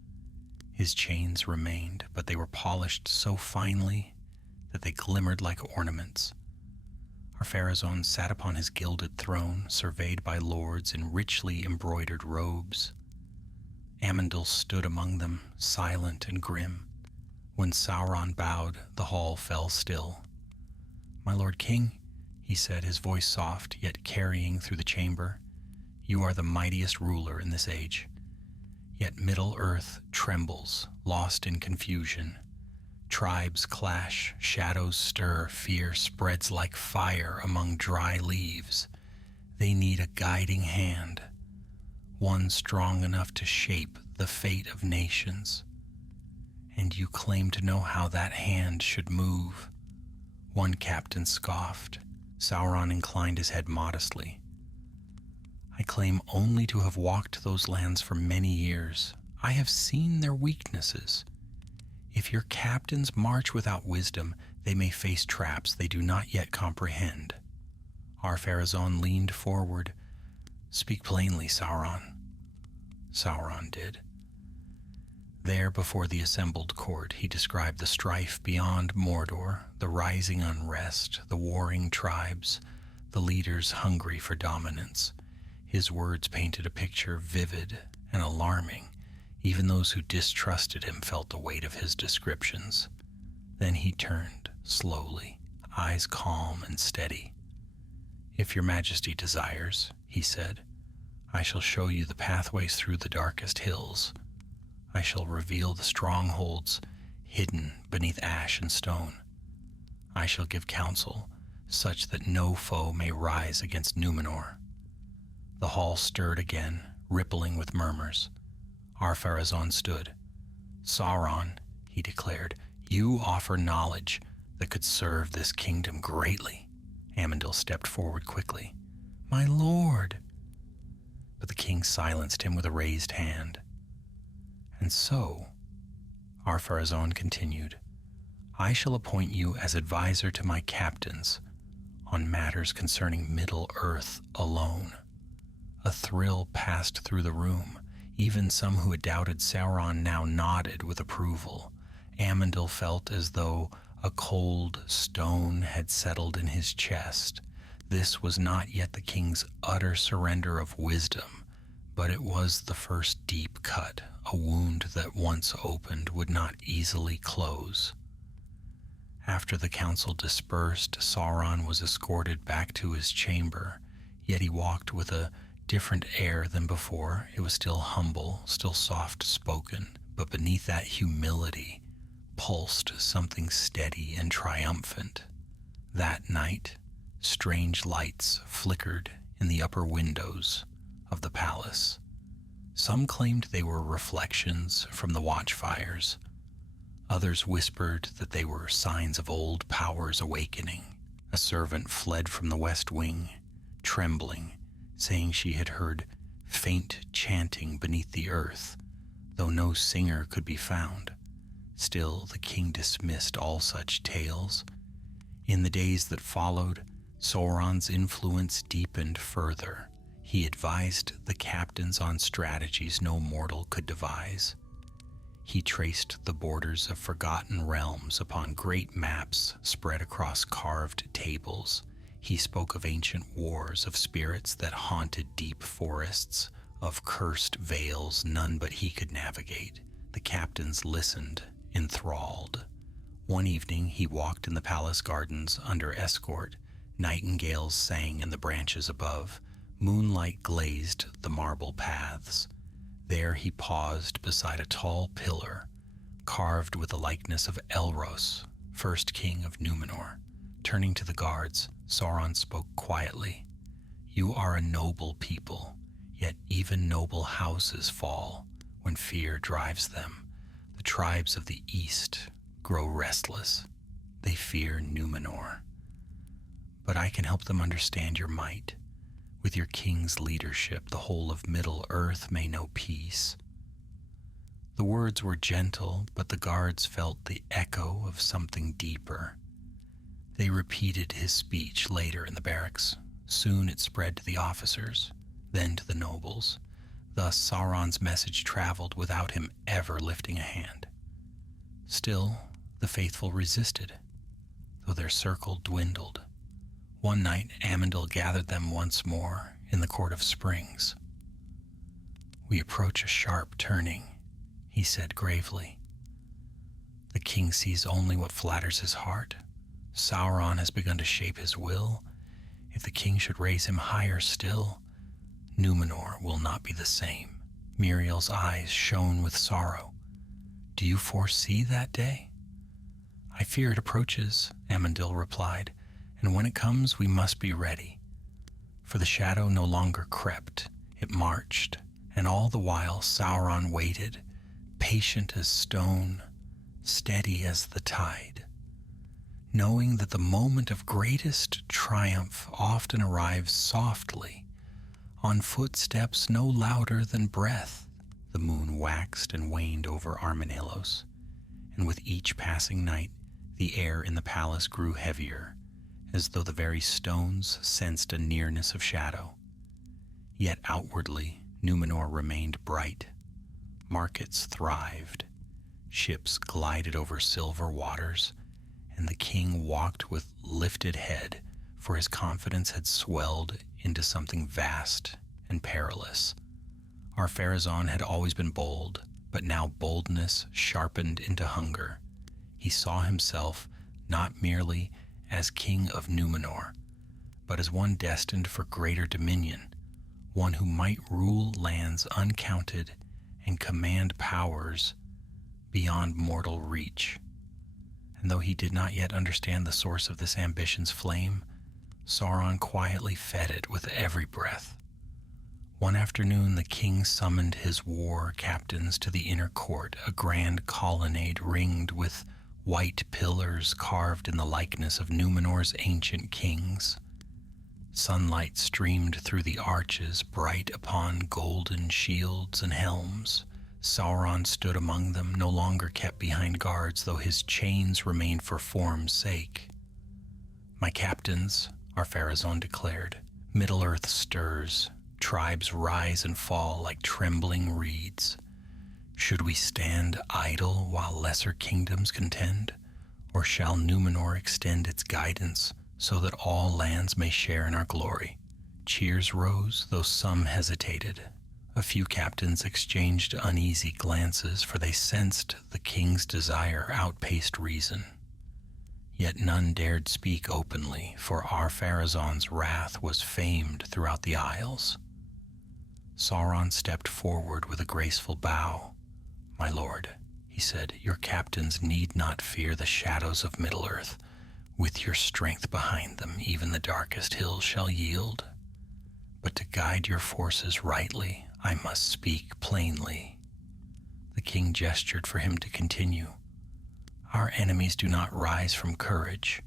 His chains remained, but they were polished so finely that they glimmered like ornaments. Ar-Pharazôn sat upon his gilded throne, surveyed by lords in richly embroidered robes. Amandil stood among them, silent and grim. When Sauron bowed, the hall fell still. "My lord king," he said, his voice soft, yet carrying through the chamber, "you are the mightiest ruler in this age. Yet Middle-earth trembles, lost in confusion. Tribes clash, shadows stir, fear spreads like fire among dry leaves. They need a guiding hand, one strong enough to shape the fate of nations. And you claim to know how that hand should move." One captain scoffed. Sauron inclined his head modestly. "I claim only to have walked those lands for many years. I have seen their weaknesses. If your captains march without wisdom, They may face traps they do not yet comprehend. Ar-Pharazôn leaned forward. "Speak plainly, Sauron." Sauron did. There before the assembled court, he described the strife beyond Mordor, the rising unrest, the warring tribes, the leaders hungry for dominance. His words painted a picture vivid and alarming. Even those who distrusted him felt the weight of his descriptions. Then he turned, slowly, eyes calm and steady. "If your majesty desires," he said, "I shall show you the pathways through the darkest hills. I shall reveal the strongholds hidden beneath ash and stone. I shall give counsel such that no foe may rise against Numenor." The hall stirred again, rippling with murmurs. Ar-Pharazôn stood. "Sauron," he declared, "you offer knowledge that could serve this kingdom greatly." Amandil stepped forward quickly. "My lord!" But the king silenced him with a raised hand. "And so," Ar-Pharazôn continued, "I shall appoint you as advisor to my captains on matters concerning Middle-earth alone." A thrill passed through the room. Even some who had doubted Sauron now nodded with approval. Amandil felt as though a cold stone had settled in his chest. This was not yet the king's utter surrender of wisdom, but it was the first deep cut, a wound that once opened would not easily close. After the council dispersed, Sauron was escorted back to his chamber, yet he walked with a different air than before. It was still humble, still soft-spoken, but beneath that humility pulsed something steady and triumphant. That night, strange lights flickered in the upper windows of the palace. Some claimed they were reflections from the watchfires. Others whispered that they were signs of old powers awakening. A servant fled from the west wing, trembling, saying she had heard faint chanting beneath the earth, though no singer could be found. Still, the king dismissed all such tales. In the days that followed, Sauron's influence deepened further. He advised the captains on strategies no mortal could devise. He traced the borders of forgotten realms upon great maps spread across carved tables. He spoke of ancient wars, of spirits that haunted deep forests, of cursed vales none but he could navigate. The captains listened, enthralled. One evening he walked in the palace gardens under escort. Nightingales sang in the branches above. Moonlight glazed the marble paths. There he paused beside a tall pillar, carved with the likeness of Elros, first king of Numenor. Turning to the guards, Sauron spoke quietly. "You are a noble people, yet even noble houses fall when fear drives them. The tribes of the east grow restless. They fear Numenor. But I can help them understand your might. With your king's leadership, the whole of Middle-earth may know peace." The words were gentle, but the guards felt the echo of something deeper. They repeated his speech later in the barracks. Soon it spread to the officers, then to the nobles. Thus Sauron's message traveled without him ever lifting a hand. Still, the faithful resisted, though their circle dwindled. One night, Amandil gathered them once more in the Court of Springs. "We approach a sharp turning," he said gravely. "The king sees only what flatters his heart. Sauron has begun to shape his will. If the king should raise him higher still, Numenor will not be the same." Muriel's eyes shone with sorrow. "Do you foresee that day?" "I fear it approaches," Amandil replied, "and when it comes we must be ready." For the shadow no longer crept, it marched, and all the while Sauron waited, patient as stone, steady as the tide, knowing that the moment of greatest triumph often arrives softly, on footsteps no louder than breath. The moon waxed and waned over Armanelos, and with each passing night The air in the palace grew heavier, as though the very stones sensed a nearness of shadow. Yet outwardly, Numenor remained bright. Markets thrived, ships glided over silver waters, and the king walked with lifted head, for his confidence had swelled into something vast and perilous. Ar-Pharazôn had always been bold, but now boldness sharpened into hunger. He saw himself not merely as king of Numenor, but as one destined for greater dominion, one who might rule lands uncounted and command powers beyond mortal reach. And though he did not yet understand the source of this ambition's flame, Sauron quietly fed it with every breath. One afternoon the king summoned his war captains to the inner court, a grand colonnade ringed with white pillars carved in the likeness of Numenor's ancient kings. Sunlight streamed through the arches, bright upon golden shields and helms. Sauron stood among them, no longer kept behind guards, though his chains remained for form's sake. "My captains," Ar-Pharazôn declared, "Middle-earth stirs. Tribes rise and fall like trembling reeds. Should we stand idle while lesser kingdoms contend? Or shall Numenor extend its guidance so that all lands may share in our glory?" Cheers rose, though some hesitated. A few captains exchanged uneasy glances, for they sensed the king's desire outpaced reason. Yet none dared speak openly, for Ar-Pharazôn's wrath was famed throughout the Isles. Sauron stepped forward with a graceful bow. "My lord," he said, "your captains need not fear the shadows of Middle-earth. With your strength behind them, even the darkest hills shall yield. But to guide your forces rightly, I must speak plainly." The king gestured for him to continue. "Our enemies do not rise from courage,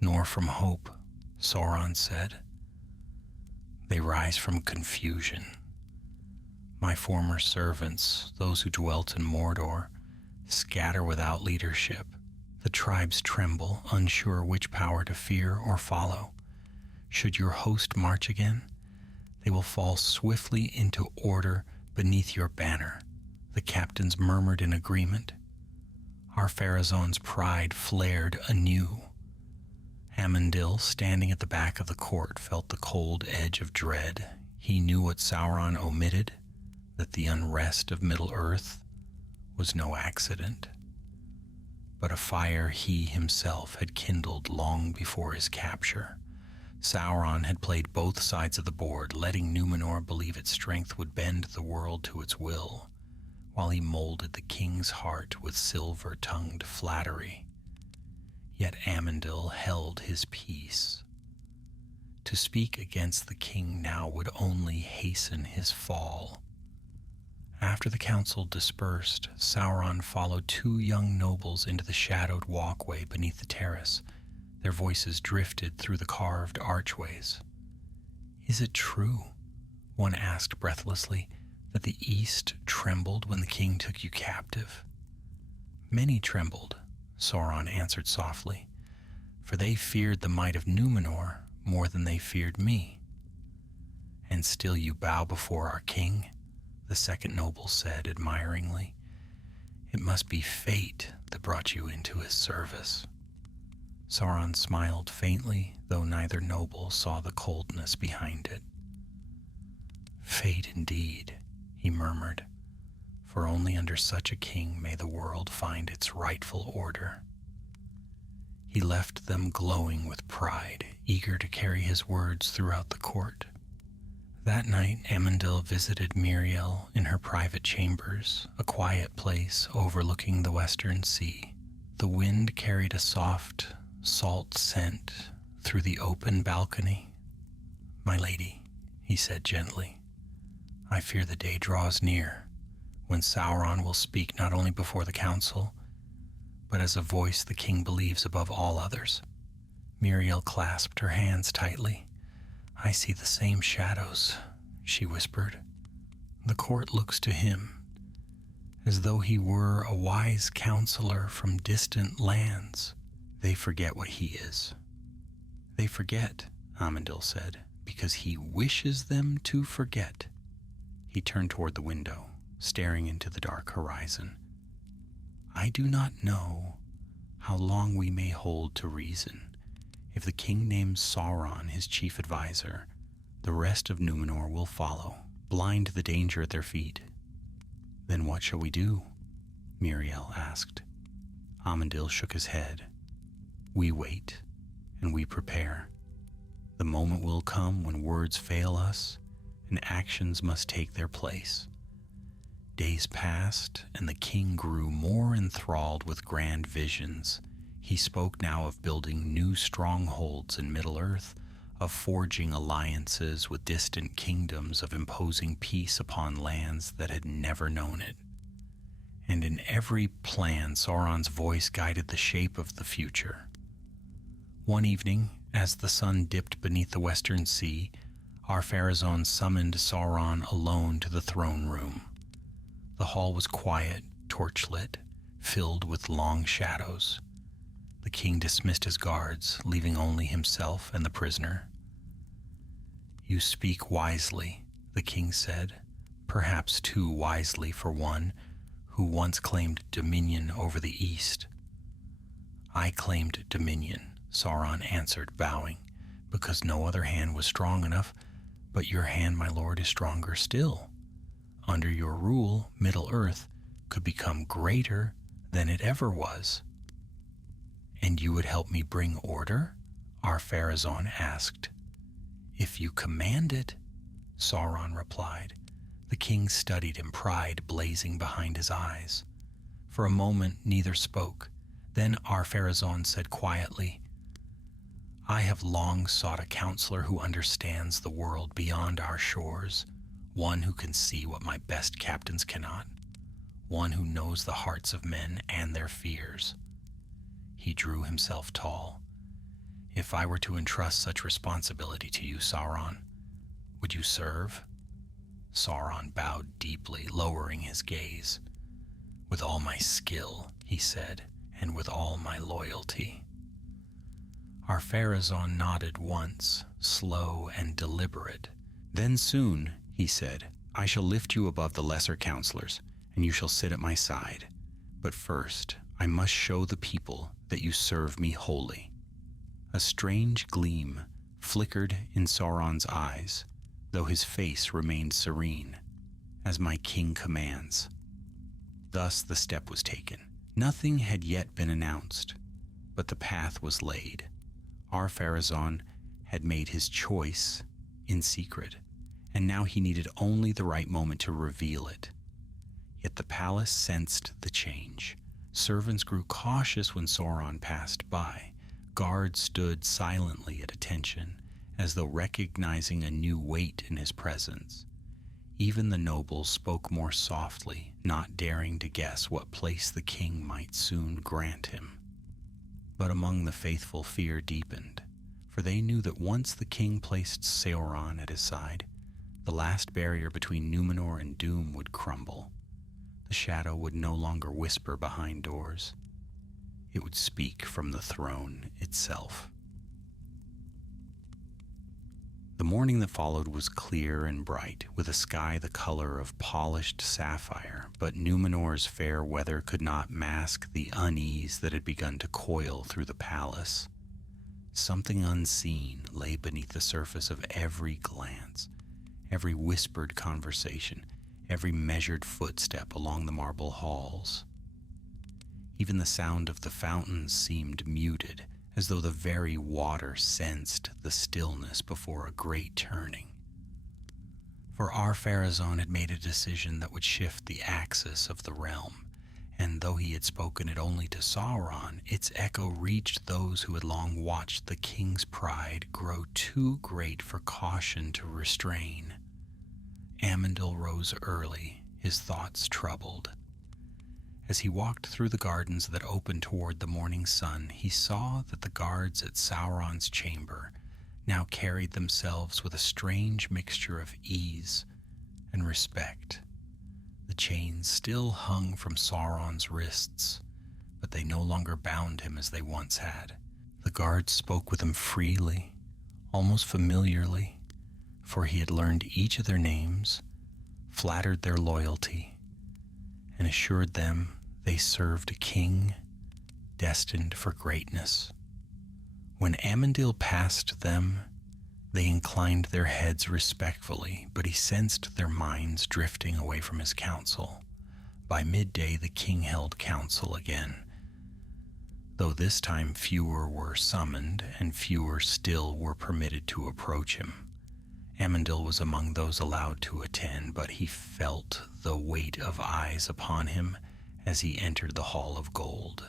nor from hope," Sauron said. "They rise from confusion. My former servants, those who dwelt in Mordor, scatter without leadership. The tribes tremble, unsure which power to fear or follow. Should your host march again, they will fall swiftly into order beneath your banner." The captains murmured in agreement. Ar-Pharazôn's pride flared anew. Amandil, standing at the back of the court, felt the cold edge of dread. He knew what Sauron omitted, that the unrest of Middle-earth was no accident, but a fire he himself had kindled long before his capture. Sauron had played both sides of the board, letting Numenor believe its strength would bend the world to its will, while he molded the king's heart with silver-tongued flattery. Yet Amandil held his peace. To speak against the king now would only hasten his fall. After the council dispersed, Sauron followed two young nobles into the shadowed walkway beneath the terrace. Their voices drifted through the carved archways. "Is it true," one asked breathlessly, "that the East trembled when the king took you captive?" "Many trembled," Sauron answered softly, "for they feared the might of Numenor more than they feared me." "And still you bow before our king?" the second noble said admiringly. "It must be fate that brought you into his service." Sauron smiled faintly, though neither noble saw the coldness behind it. "Fate indeed," he murmured, "for only under such a king may the world find its rightful order." He left them glowing with pride, eager to carry his words throughout the court. That night, Amandil visited Miriel in her private chambers, a quiet place overlooking the western sea. The wind carried a soft, salt scent through the open balcony. "My lady," he said gently, "I fear the day draws near when Sauron will speak not only before the council, but as a voice the king believes above all others." Miriel clasped her hands tightly. "I see the same shadows," she whispered. "The court looks to him as though he were a wise counselor from distant lands, They forget what he is. They forget, Amandil said, because he wishes them to forget. He turned toward the window, staring into the dark horizon. I do not know how long we may hold to reason. If the king names Sauron his chief advisor, the rest of Numenor will follow, blind to the danger at their feet. Then what shall we do? Miriel asked. Amandil shook his head. We wait, and we prepare. The moment will come when words fail us, and actions must take their place. Days passed, and the king grew more enthralled with grand visions. He spoke now of building new strongholds in Middle-earth, of forging alliances with distant kingdoms, of imposing peace upon lands that had never known it. And in every plan, Sauron's voice guided the shape of the future. One evening, as the sun dipped beneath the western sea, Ar-Pharazôn summoned Sauron alone to the throne room. The hall was quiet, torchlit, filled with long shadows. The king dismissed his guards, leaving only himself and the prisoner. You speak wisely, the king said, perhaps too wisely for one who once claimed dominion over the east. I claimed dominion, Sauron answered, bowing, because no other hand was strong enough, but your hand, my lord, is stronger still. Under your rule, Middle-earth could become greater than it ever was. And you would help me bring order? Ar-Pharazôn asked. If you command it, Sauron replied. The king studied him, pride blazing behind his eyes. For a moment, neither spoke. Then Ar-Pharazôn said quietly, I have long sought a counselor who understands the world beyond our shores, one who can see what my best captains cannot, one who knows the hearts of men and their fears. He drew himself tall. If I were to entrust such responsibility to you, Sauron, would you serve? Sauron bowed deeply, lowering his gaze. With all my skill, he said, and with all my loyalty. Ar-Pharazôn nodded once, slow and deliberate. Then soon, he said, I shall lift you above the lesser counselors, and you shall sit at my side. But first, I must show the people that you serve me wholly. A strange gleam flickered in Sauron's eyes, though his face remained serene, as my king commands. Thus the step was taken. Nothing had yet been announced, but the path was laid. Ar-Pharazôn had made his choice in secret, and now he needed only the right moment to reveal it. Yet the palace sensed the change. Servants grew cautious when Sauron passed by. Guards stood silently at attention, as though recognizing a new weight in his presence. Even the nobles spoke more softly, not daring to guess what place the king might soon grant him. But among the faithful fear deepened, for they knew that once the king placed Sauron at his side, the last barrier between Numenor and doom would crumble. The shadow would no longer whisper behind doors. It would speak from the throne itself. The morning that followed was clear and bright, with a sky the color of polished sapphire, but Numenor's fair weather could not mask the unease that had begun to coil through the palace. Something unseen lay beneath the surface of every glance, every whispered conversation, every measured footstep along the marble halls. Even the sound of the fountains seemed muted, as though the very water sensed the stillness before a great turning. For Ar-Pharazôn had made a decision that would shift the axis of the realm, and though he had spoken it only to Sauron, its echo reached those who had long watched the king's pride grow too great for caution to restrain. Amandil rose early, his thoughts troubled. As he walked through the gardens that opened toward the morning sun, he saw that the guards at Sauron's chamber now carried themselves with a strange mixture of ease and respect. The chains still hung from Sauron's wrists, but but they no longer bound him as they once had. The guards spoke with him freely, almost familiarly, for he had learned each of their names, flattered their loyalty, and assured them they served a king destined for greatness. When Amandil passed them, they inclined their heads respectfully, but he sensed their minds drifting away from his counsel. By midday, the king held council again, though this time fewer were summoned and fewer still were permitted to approach him. Amandil was among those allowed to attend, but he felt the weight of eyes upon him as he entered the hall of gold.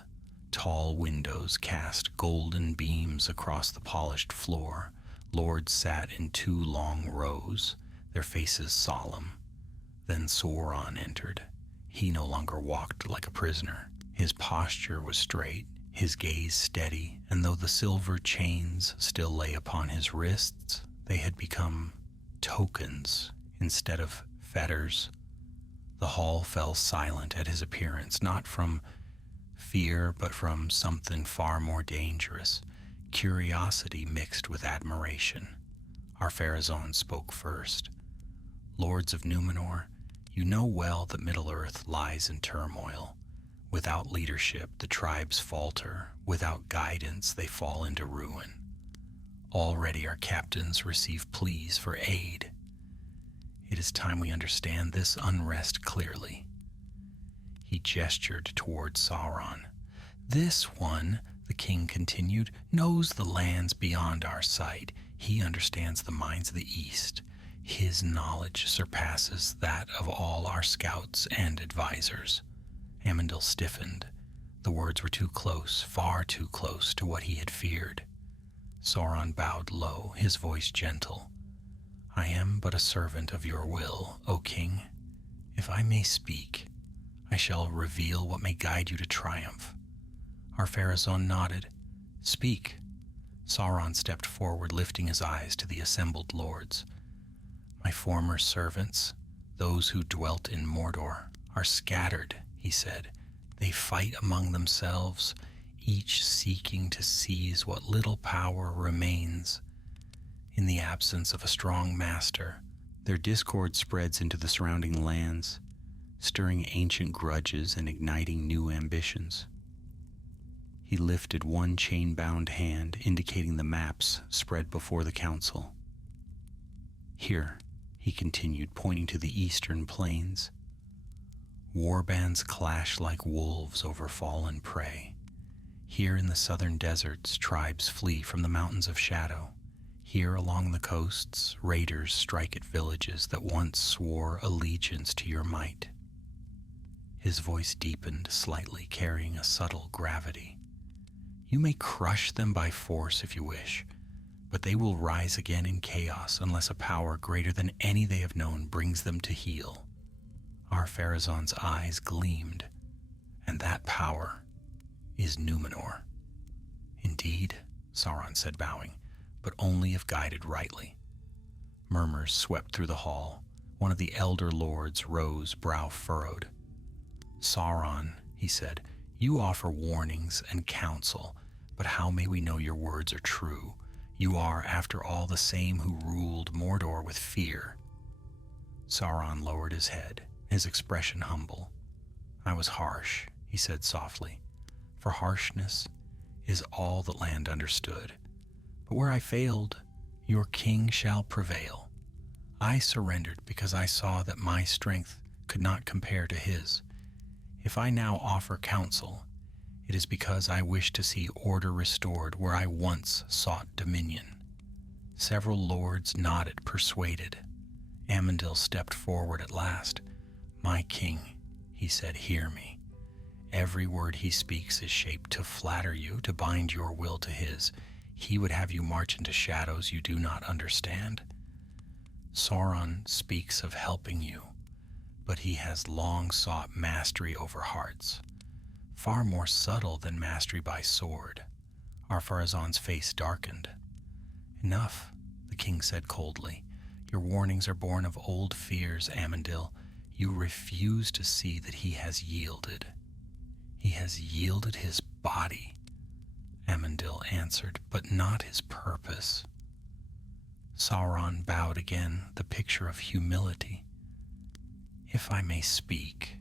Tall windows cast golden beams across the polished floor. Lords sat in 2 long rows, their faces solemn. Then Sauron entered. He no longer walked like a prisoner. His posture was straight, his gaze steady, and though the silver chains still lay upon his wrists, they had become tokens instead of fetters. The hall fell silent at his appearance, not from fear, but from something far more dangerous, curiosity mixed with admiration. Ar-Pharazôn spoke first. Lords of Numenor, you know well that Middle-earth lies in turmoil. Without leadership, the tribes falter. Without guidance, they fall into ruin. Already our captains receive pleas for aid. It is time we understand this unrest clearly. He gestured toward Sauron. This one, the king continued, knows the lands beyond our sight. He understands the minds of the east. His knowledge surpasses that of all our scouts and advisors. Amandil stiffened. The words were too close, far too close to what he had feared. Sauron bowed low, his voice gentle. I am but a servant of your will, O king. If I may speak, I shall reveal what may guide you to triumph. Ar-Pharazôn nodded. Speak. Sauron stepped forward, lifting his eyes to the assembled lords. My former servants, those who dwelt in Mordor, are scattered, he said. They fight among themselves, each seeking to seize what little power remains. In the absence of a strong master, their discord spreads into the surrounding lands, stirring ancient grudges and igniting new ambitions. He lifted one chain-bound hand, indicating the maps spread before the council. Here, he continued, pointing to the eastern plains. Warbands clash like wolves over fallen prey. Here in the southern deserts, tribes flee from the mountains of shadow. Here along the coasts, raiders strike at villages that once swore allegiance to your might. His voice deepened slightly, carrying a subtle gravity. You may crush them by force if you wish, but they will rise again in chaos unless a power greater than any they have known brings them to heel. Ar-Pharazôn's eyes gleamed, and that power is Numenor. Indeed, Sauron said, bowing, but only if guided rightly. Murmurs swept through the hall. One of the elder lords rose, brow furrowed. Sauron, he said, you offer warnings and counsel, but how may we know your words are true? You are, after all, the same who ruled Mordor with fear. Sauron lowered his head, his expression humble. I was harsh, he said softly, for harshness is all that land understood. But where I failed, your king shall prevail. I surrendered because I saw that my strength could not compare to his. If I now offer counsel, it is because I wish to see order restored where I once sought dominion. Several lords nodded, persuaded. Amandil stepped forward at last. My king, he said, hear me. Every word he speaks is shaped to flatter you, to bind your will to his. He would have you march into shadows you do not understand. Sauron speaks of helping you, but he has long sought mastery over hearts, far more subtle than mastery by sword. Ar-Pharazôn's face darkened. Enough, the king said coldly. Your warnings are born of old fears, Amandil. You refuse to see that he has yielded. He has yielded his body, Amandil answered, but not his purpose. Sauron bowed again, the picture of humility. If I may speak,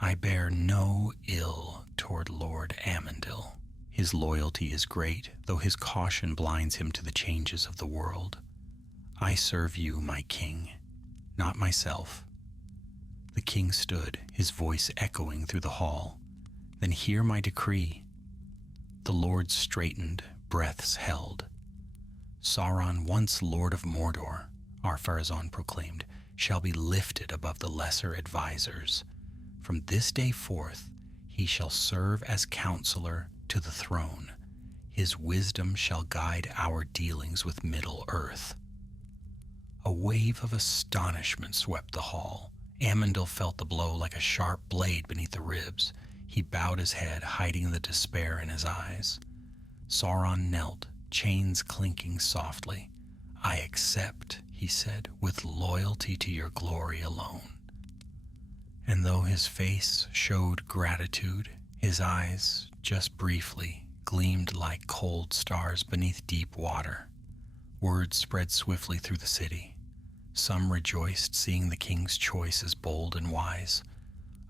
I bear no ill toward Lord Amandil. His loyalty is great, though his caution blinds him to the changes of the world. I serve you, my king, not myself. The king stood, his voice echoing through the hall. Then hear my decree. The lords straightened, breaths held. Sauron, once Lord of Mordor, Ar-Pharazôn proclaimed, shall be lifted above the lesser advisors. From this day forth, he shall serve as counselor to the throne. His wisdom shall guide our dealings with Middle-earth. A wave of astonishment swept the hall. Amandil felt the blow like a sharp blade beneath the ribs. He bowed his head, hiding the despair in his eyes. Sauron knelt, chains clinking softly. I accept, he said, with loyalty to your glory alone. And though his face showed gratitude, his eyes, just briefly, gleamed like cold stars beneath deep water. Word spread swiftly through the city. Some rejoiced, seeing the king's choice as bold and wise.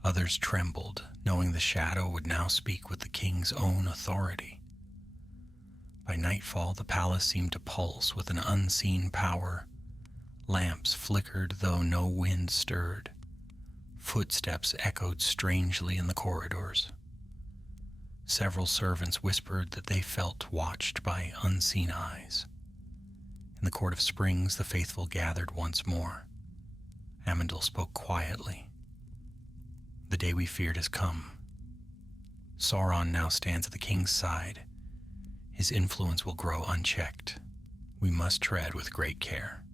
Others trembled, knowing the shadow would now speak with the king's own authority. By nightfall, the palace seemed to pulse with an unseen power. Lamps flickered, though no wind stirred. Footsteps echoed strangely in the corridors. Several servants whispered that they felt watched by unseen eyes. In the Court of Springs, the faithful gathered once more. Amandil spoke quietly. The day we feared has come. Sauron now stands at the king's side. His influence will grow unchecked. We must tread with great care.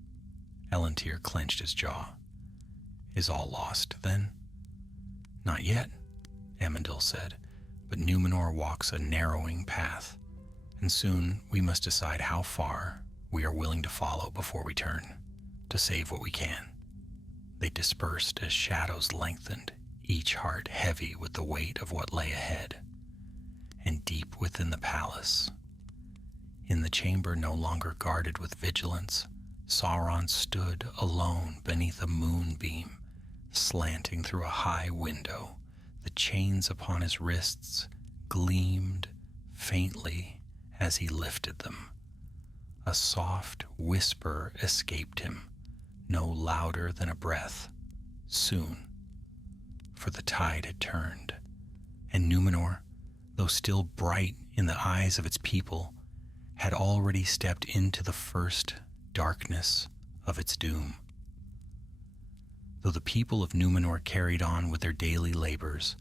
Elendil clenched his jaw. Is all lost, then? Not yet, Amandil said, but Numenor walks a narrowing path, and soon we must decide how far we are willing to follow before we turn, to save what we can. They dispersed as shadows lengthened, each heart heavy with the weight of what lay ahead. And deep within the palace, in the chamber no longer guarded with vigilance, Sauron stood alone beneath a moonbeam, slanting through a high window. The chains upon his wrists gleamed faintly as he lifted them. A soft whisper escaped him, no louder than a breath. Soon, for the tide had turned, and Numenor, though still bright in the eyes of its people, had already stepped into the first darkness of its doom. Though the people of Numenor carried on with their daily labors,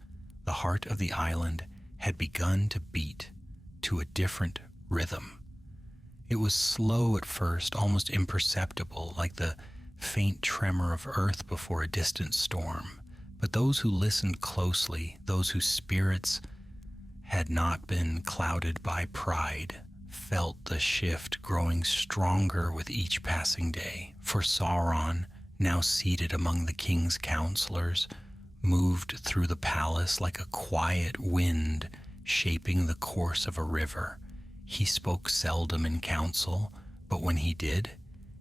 the heart of the island had begun to beat to a different rhythm. It was slow at first, almost imperceptible, like the faint tremor of earth before a distant storm. But those who listened closely, those whose spirits had not been clouded by pride, felt the shift growing stronger with each passing day. For Sauron, now seated among the king's counselors, moved through the palace like a quiet wind shaping the course of a river. He spoke seldom in council, but when he did,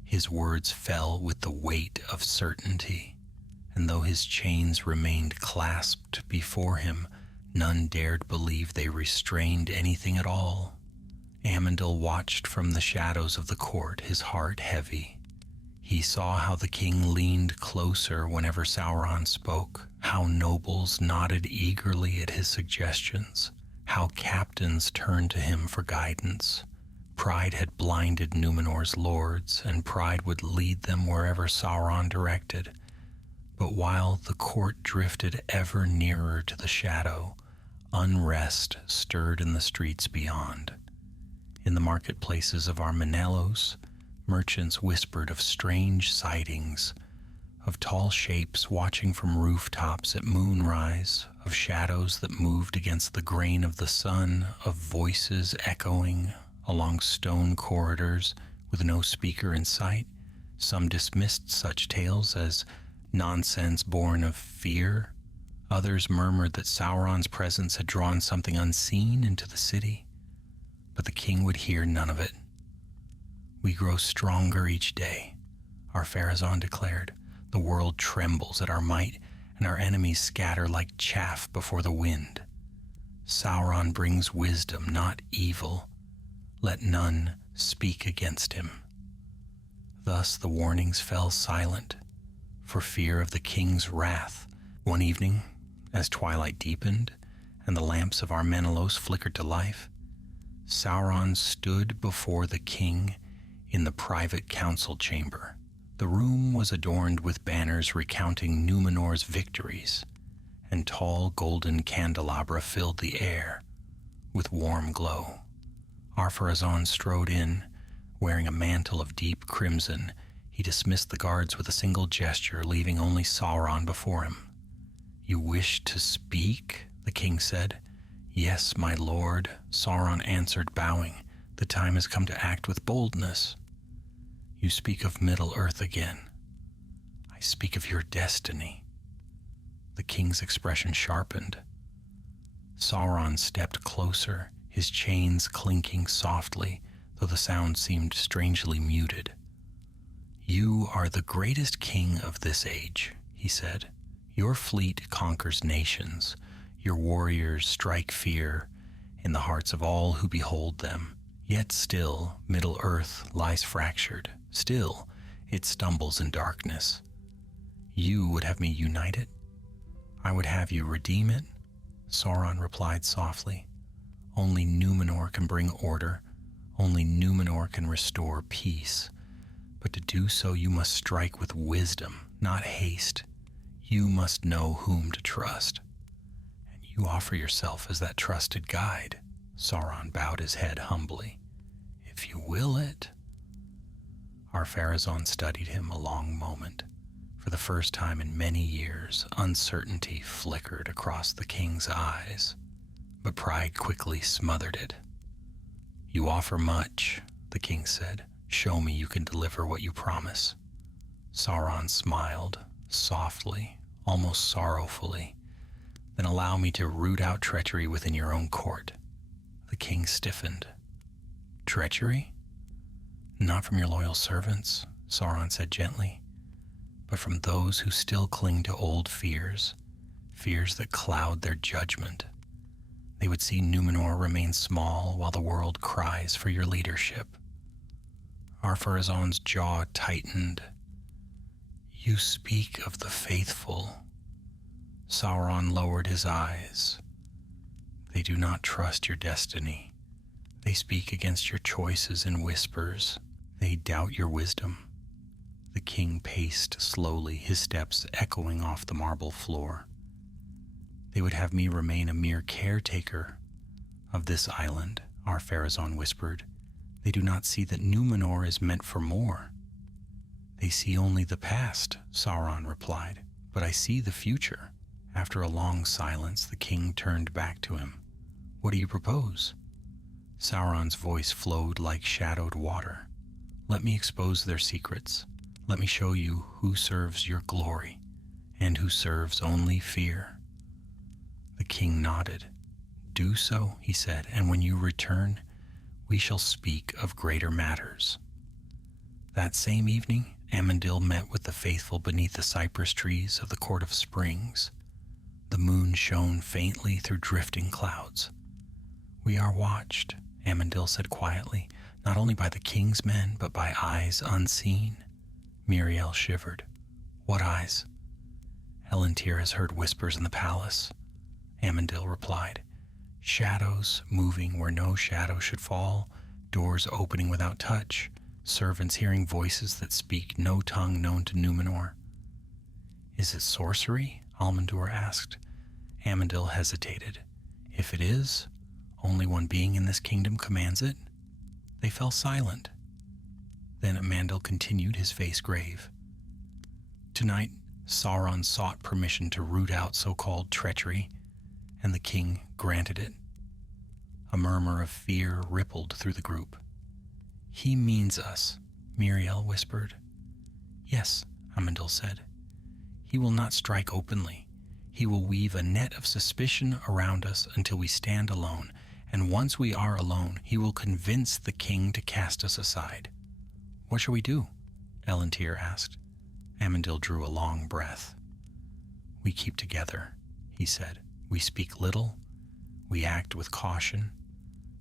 his words fell with the weight of certainty. And though his chains remained clasped before him, none dared believe they restrained anything at all. Amandil watched from the shadows of the court, his heart heavy. He saw how the king leaned closer whenever Sauron spoke, how nobles nodded eagerly at his suggestions, how captains turned to him for guidance. Pride had blinded Numenor's lords, and pride would lead them wherever Sauron directed. But while the court drifted ever nearer to the shadow, unrest stirred in the streets beyond. In the marketplaces of Armenelos, merchants whispered of strange sightings, of tall shapes watching from rooftops at moonrise, of shadows that moved against the grain of the sun, of voices echoing along stone corridors with no speaker in sight. Some dismissed such tales as nonsense born of fear. Others murmured that Sauron's presence had drawn something unseen into the city, but the king would hear none of it. "We grow stronger each day," Ar-Pharazôn declared. "The world trembles at our might, and our enemies scatter like chaff before the wind. Sauron brings wisdom, not evil. Let none speak against him." Thus the warnings fell silent, for fear of the king's wrath. One evening, as twilight deepened and the lamps of Ar-Menellos flickered to life, Sauron stood before the king in the private council chamber. The room was adorned with banners recounting Numenor's victories, and tall golden candelabra filled the air with warm glow. Ar-Pharazôn strode in, wearing a mantle of deep crimson. He dismissed the guards with a single gesture, leaving only Sauron before him. "You wish to speak?" the king said. "Yes, my lord," Sauron answered, bowing. "The time has come to act with boldness." "You speak of Middle-earth again." "I speak of your destiny." The king's expression sharpened. Sauron stepped closer, his chains clinking softly, though the sound seemed strangely muted. "You are the greatest king of this age," he said. "Your fleet conquers nations. Your warriors strike fear in the hearts of all who behold them. Yet still Middle-earth lies fractured. Still it stumbles in darkness. You would have me unite it? I would have you redeem it?" Sauron replied softly. "Only Numenor can bring order. Only Numenor can restore peace. But to do so you must strike with wisdom, not haste. You must know whom to trust. And you offer yourself as that trusted guide." Sauron bowed his head humbly. "If you will it." Ar-Pharazôn studied him a long moment. For the first time in many years, uncertainty flickered across the king's eyes, but pride quickly smothered it. "You offer much," the king said. "Show me you can deliver what you promise." Sauron smiled, softly, almost sorrowfully. "Then allow me to root out treachery within your own court." The king stiffened. "Treachery? Not from your loyal servants," Sauron said gently, "but from those who still cling to old fears, fears that cloud their judgment. They would see Numenor remain small while the world cries for your leadership." Ar-Pharazôn's jaw tightened. "You speak of the faithful." Sauron lowered his eyes. "They do not trust your destiny. They speak against your choices in whispers. They doubt your wisdom." The king paced slowly, his steps echoing off the marble floor. "They would have me remain a mere caretaker of this island," Ar-Pharazôn whispered. "They do not see that Numenor is meant for more." "They see only the past," Sauron replied. "But I see the future." After a long silence, the king turned back to him. "What do you propose?" Sauron's voice flowed like shadowed water. "Let me expose their secrets. Let me show you who serves your glory and who serves only fear." The king nodded. "Do so," he said, "and when you return, we shall speak of greater matters." That same evening, Amandil met with the faithful beneath the cypress trees of the Court of Springs. The moon shone faintly through drifting clouds. "We are watched," Amandil said quietly, "not only by the king's men, but by eyes unseen." Miriel shivered. "What eyes?" "Elendil has heard whispers in the palace," Amandil replied. "Shadows moving where no shadow should fall, doors opening without touch, servants hearing voices that speak no tongue known to Numenor." "Is it sorcery?" Almandur asked. Amandil hesitated. "If it is, only one being in this kingdom commands it." They fell silent. Then Amandil continued, his face grave. "Tonight, Sauron sought permission to root out so-called treachery, and the king granted it." A murmur of fear rippled through the group. "He means us," Miriel whispered. "Yes," Amandil said. "He will not strike openly. He will weave a net of suspicion around us until we stand alone, and once we are alone, he will convince the king to cast us aside." "What shall we do?" Elendil asked. Amandil drew a long breath. "We keep together," he said. "We speak little, we act with caution,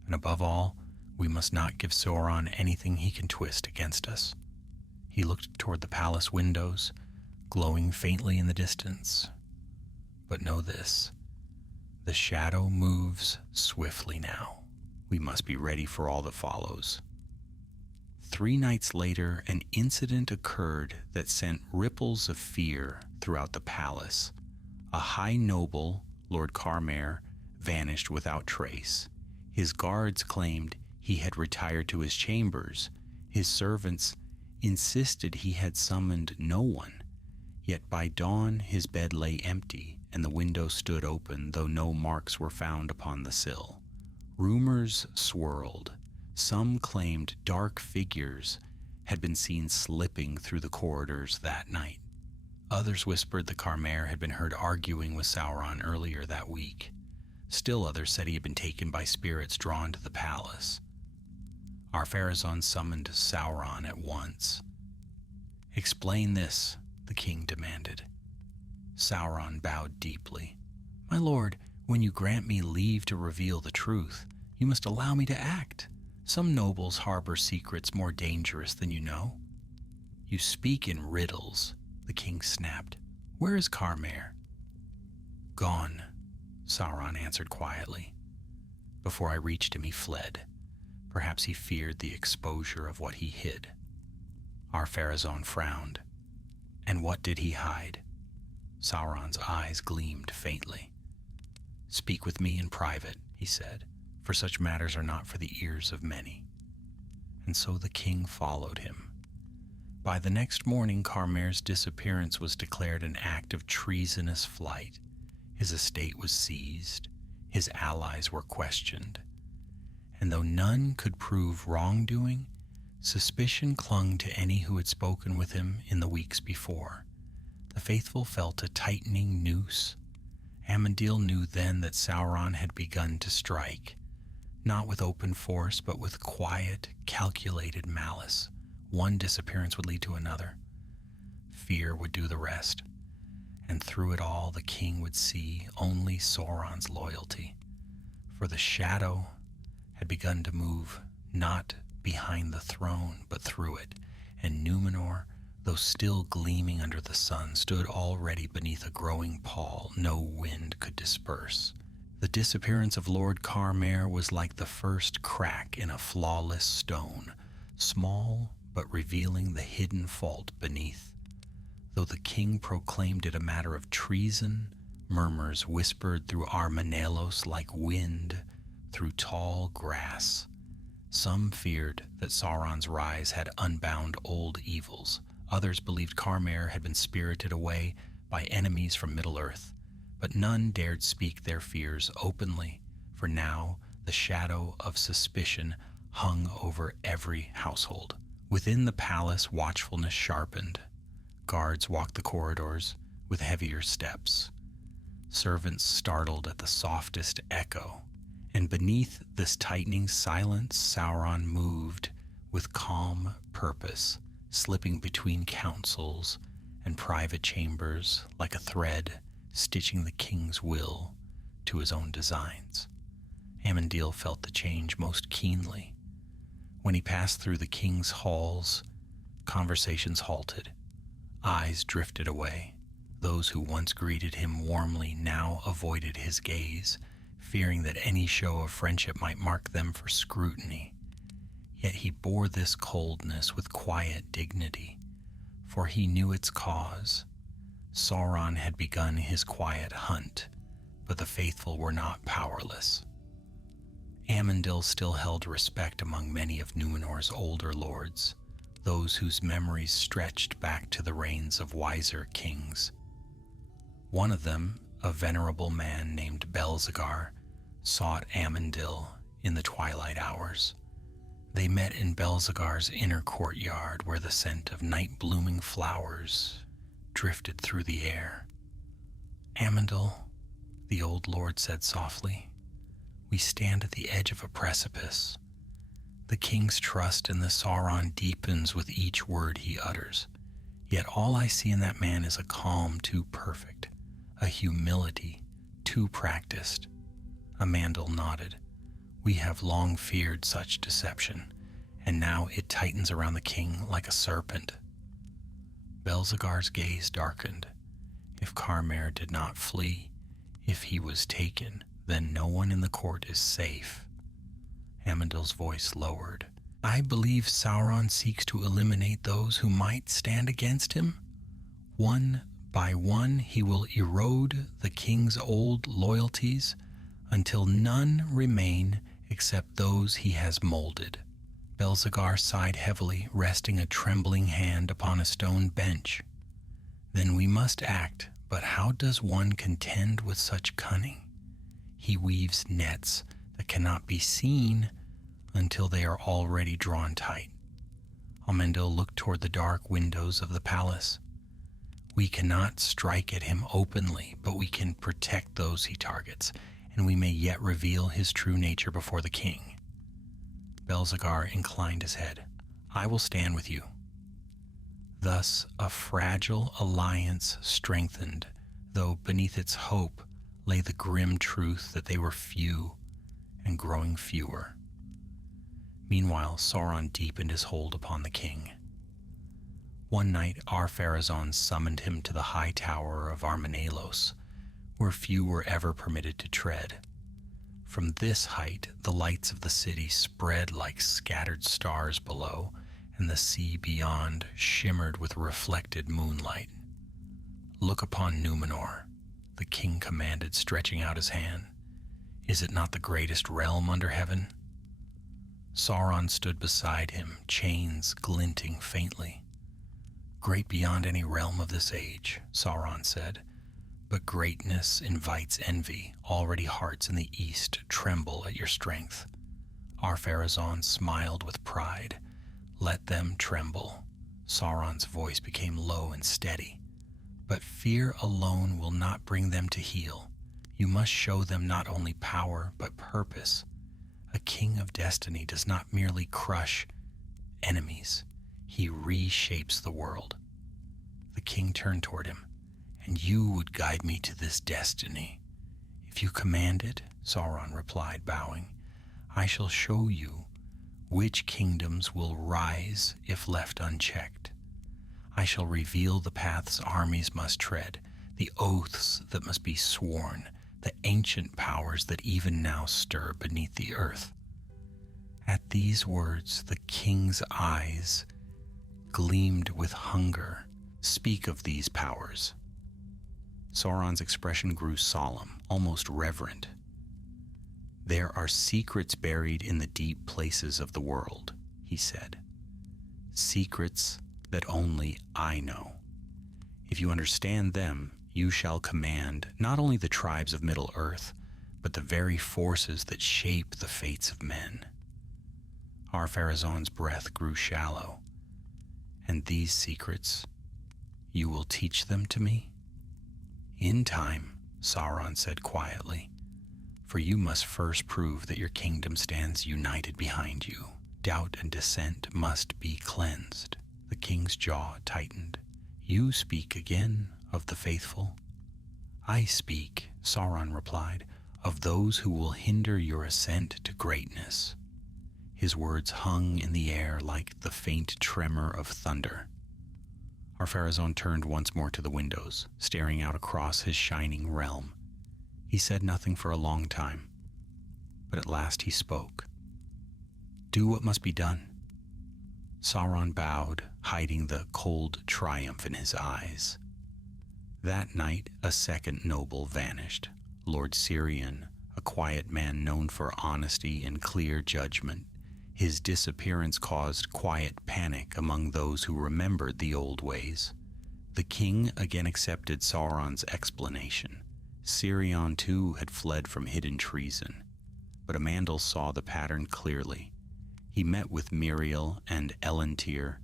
and above all, we must not give Sauron anything he can twist against us." He looked toward the palace windows, glowing faintly in the distance. "But know this, the shadow moves swiftly now. We must be ready for all that follows." 3 nights later, an incident occurred that sent ripples of fear throughout the palace. A high noble, Lord Carmere, vanished without trace. His guards claimed he had retired to his chambers. His servants insisted he had summoned no one. Yet by dawn his bed lay empty, and the window stood open, though no marks were found upon the sill. Rumors swirled. Some claimed dark figures had been seen slipping through the corridors that night. Others whispered the Carmere had been heard arguing with Sauron earlier that week. Still others said he had been taken by spirits drawn to the palace. Ar-Pharazôn summoned Sauron at once. "Explain this," the king demanded. Sauron bowed deeply. "My lord, when you grant me leave to reveal the truth, you must allow me to act. Some nobles harbor secrets more dangerous than you know." "You speak in riddles," the king snapped. "Where is Carmere?" "Gone," Sauron answered quietly. "Before I reached him, he fled. Perhaps he feared the exposure of what he hid." Ar-Pharazôn frowned. "And what did he hide?" Sauron's eyes gleamed faintly. "Speak with me in private," he said, "for such matters are not for the ears of many." And so the king followed him. By the next morning, Carmere's disappearance was declared an act of treasonous flight. His estate was seized. His allies were questioned. And though none could prove wrongdoing, suspicion clung to any who had spoken with him in the weeks before. The faithful felt a tightening noose. Amandil knew then that Sauron had begun to strike, not with open force, but with quiet, calculated malice. One disappearance would lead to another. Fear would do the rest. And through it all, the king would see only Sauron's loyalty. For the shadow had begun to move, not behind the throne, but through it, and Numenor, though still gleaming under the sun, stood already beneath a growing pall no wind could disperse. The disappearance of Lord Carmere was like the first crack in a flawless stone, small but revealing the hidden fault beneath. Though the king proclaimed it a matter of treason, murmurs whispered through Armanelos like wind through tall grass. Some feared that Sauron's rise had unbound old evils. Others believed Carmere had been spirited away by enemies from Middle-earth. But none dared speak their fears openly, for now the shadow of suspicion hung over every household. Within the palace, watchfulness sharpened. Guards walked the corridors with heavier steps. Servants startled at the softest echo. And beneath this tightening silence, Sauron moved with calm purpose, slipping between councils and private chambers like a thread, stitching the king's will to his own designs. Amandil felt the change most keenly. When he passed through the king's halls, conversations halted. Eyes drifted away. Those who once greeted him warmly now avoided his gaze, fearing that any show of friendship might mark them for scrutiny. Yet he bore this coldness with quiet dignity, for he knew its cause. Sauron had begun his quiet hunt, but the faithful were not powerless. Amandil still held respect among many of Numenor's older lords, those whose memories stretched back to the reigns of wiser kings. One of them, a venerable man named Belzegar, sought Amandil in the twilight hours. They met in Belzegar's inner courtyard, where the scent of night-blooming flowers drifted through the air. Amandel, the old lord said softly, we stand at the edge of a precipice. The king's trust in the Sauron deepens with each word he utters. Yet all I see in that man is a calm too perfect, a humility too practiced. Amandel nodded. We have long feared such deception, and now it tightens around the king like a serpent. Belzegar's gaze darkened. If Carmer did not flee, if he was taken, then no one in the court is safe. Amandel's voice lowered. I believe Sauron seeks to eliminate those who might stand against him. One by one, he will erode the king's old loyalties until none remain except those he has molded. Belzegar sighed heavily, resting a trembling hand upon a stone bench. Then we must act, but how does one contend with such cunning? He weaves nets that cannot be seen until they are already drawn tight. Amandel looked toward the dark windows of the palace. We cannot strike at him openly, but we can protect those he targets, and we may yet reveal his true nature before the king. Belzegar inclined his head. I will stand with you. Thus a fragile alliance strengthened, though beneath its hope lay the grim truth that they were few and growing fewer. Meanwhile, Sauron deepened his hold upon the king. One night, Ar-Pharazôn summoned him to the high tower of Armenelos, where few were ever permitted to tread. From this height, the lights of the city spread like scattered stars below, and the sea beyond shimmered with reflected moonlight. Look upon Numenor, the king commanded, stretching out his hand. Is it not the greatest realm under heaven? Sauron stood beside him, chains glinting faintly. Great beyond any realm of this age, Sauron said, but greatness invites envy. Already hearts in the east tremble at your strength. Ar-Pharazôn smiled with pride. Let them tremble. Sauron's voice became low and steady. But fear alone will not bring them to heel. You must show them not only power, but purpose. A king of destiny does not merely crush enemies. He reshapes the world. The king turned toward him. And you would guide me to this destiny. If you command it, Sauron replied, bowing, I shall show you which kingdoms will rise if left unchecked. I shall reveal the paths armies must tread, the oaths that must be sworn, the ancient powers that even now stir beneath the earth. At these words, the king's eyes gleamed with hunger. Speak of these powers. Sauron's expression grew solemn, almost reverent. There are secrets buried in the deep places of the world, he said. Secrets that only I know. If you understand them, you shall command not only the tribes of Middle-earth, but the very forces that shape the fates of men. Ar-Pharazôn's breath grew shallow. And these secrets, you will teach them to me? In time, Sauron said quietly, for you must first prove that your kingdom stands united behind you. Doubt and dissent must be cleansed. The king's jaw tightened. You speak again of the faithful? I speak, Sauron replied, of those who will hinder your ascent to greatness. His words hung in the air like the faint tremor of thunder. Ar-Pharazôn turned once more to the windows, staring out across his shining realm. He said nothing for a long time, but at last he spoke. Do what must be done. Sauron bowed, hiding the cold triumph in his eyes. That night, a second noble vanished, Lord Cirion, a quiet man known for honesty and clear judgment. His disappearance caused quiet panic among those who remembered the old ways. The king again accepted Sauron's explanation. Cirion, too, had fled from hidden treason. But Amandel saw the pattern clearly. He met with Miriel and Elendil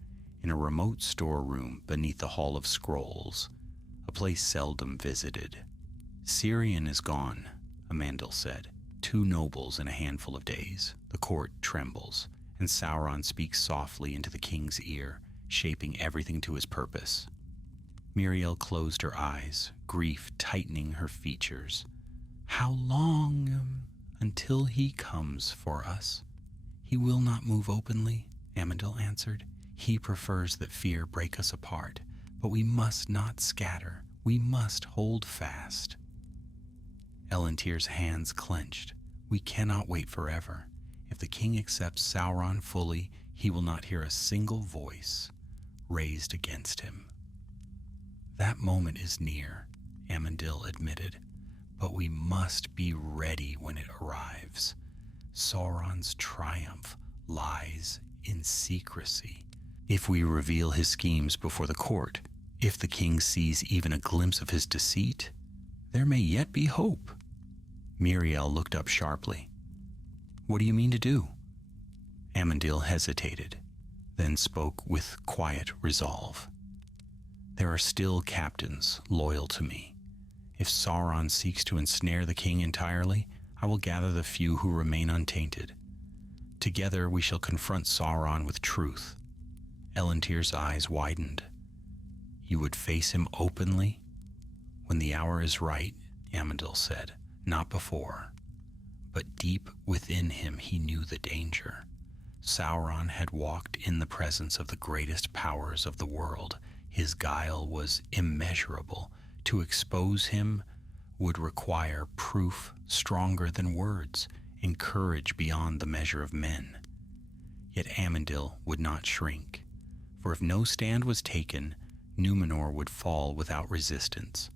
in a remote storeroom beneath the Hall of Scrolls, a place seldom visited. Cirion is gone, Amandil said. 2 nobles in a handful of days. The court trembles, and Sauron speaks softly into the king's ear, shaping everything to his purpose. Miriel closed her eyes, grief tightening her features. How long until he comes for us? He will not move openly, Amandil answered. He prefers that fear break us apart, but we must not scatter. We must hold fast. Elentyr's hands clenched. We cannot wait forever. If the king accepts Sauron fully, he will not hear a single voice raised against him. That moment is near, Amandil admitted, but we must be ready when it arrives. Sauron's triumph lies in secrecy. If we reveal his schemes before the court, if the king sees even a glimpse of his deceit, there may yet be hope. Miriel looked up sharply. What do you mean to do? Amandil hesitated, then spoke with quiet resolve. There are still captains loyal to me. If Sauron seeks to ensnare the king entirely, I will gather the few who remain untainted. Together we shall confront Sauron with truth. Elentyr's eyes widened. You would face him openly? When the hour is right, Amandil said, not before. But deep within him he knew the danger. Sauron had walked in the presence of the greatest powers of the world. His guile was immeasurable. To expose him would require proof stronger than words, and courage beyond the measure of men. Yet Amandil would not shrink, for if no stand was taken, Numenor would fall without resistance.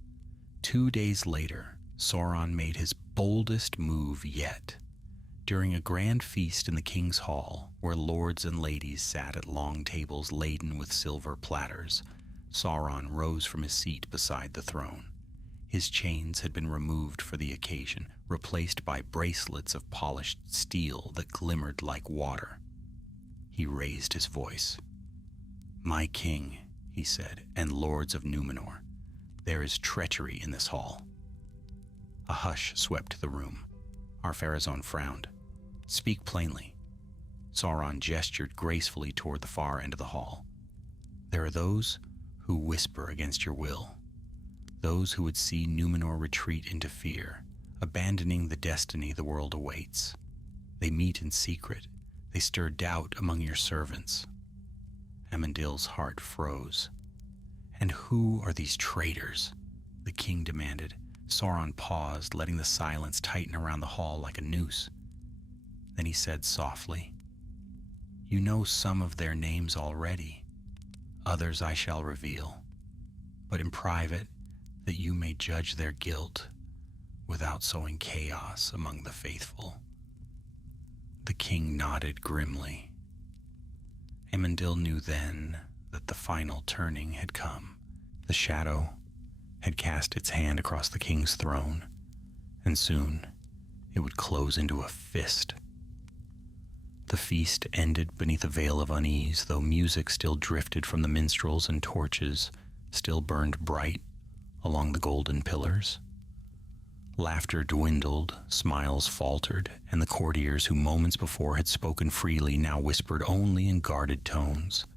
2 days later, Sauron made his boldest move yet. During a grand feast in the king's hall, where lords and ladies sat at long tables laden with silver platters, Sauron rose from his seat beside the throne. His chains had been removed for the occasion, replaced by bracelets of polished steel that glimmered like water. He raised his voice. My king, he said, and lords of Numenor, there is treachery in this hall. A hush swept the room. Ar-Pharazôn frowned. Speak plainly. Sauron gestured gracefully toward the far end of the hall. There are those who whisper against your will. Those who would see Numenor retreat into fear, abandoning the destiny the world awaits. They meet in secret. They stir doubt among your servants. Amandil's heart froze. And who are these traitors? The king demanded. Sauron paused, letting the silence tighten around the hall like a noose. Then he said softly, You know some of their names already. Others I shall reveal, but in private, that you may judge their guilt without sowing chaos among the faithful. The king nodded grimly. Amandil knew then that the final turning had come. The shadow had cast its hand across the king's throne, and soon it would close into a fist. The feast ended beneath a veil of unease, though music still drifted from the minstrels and torches still burned bright along the golden pillars. Laughter dwindled, smiles faltered, and the courtiers who moments before had spoken freely now whispered only in guarded tones.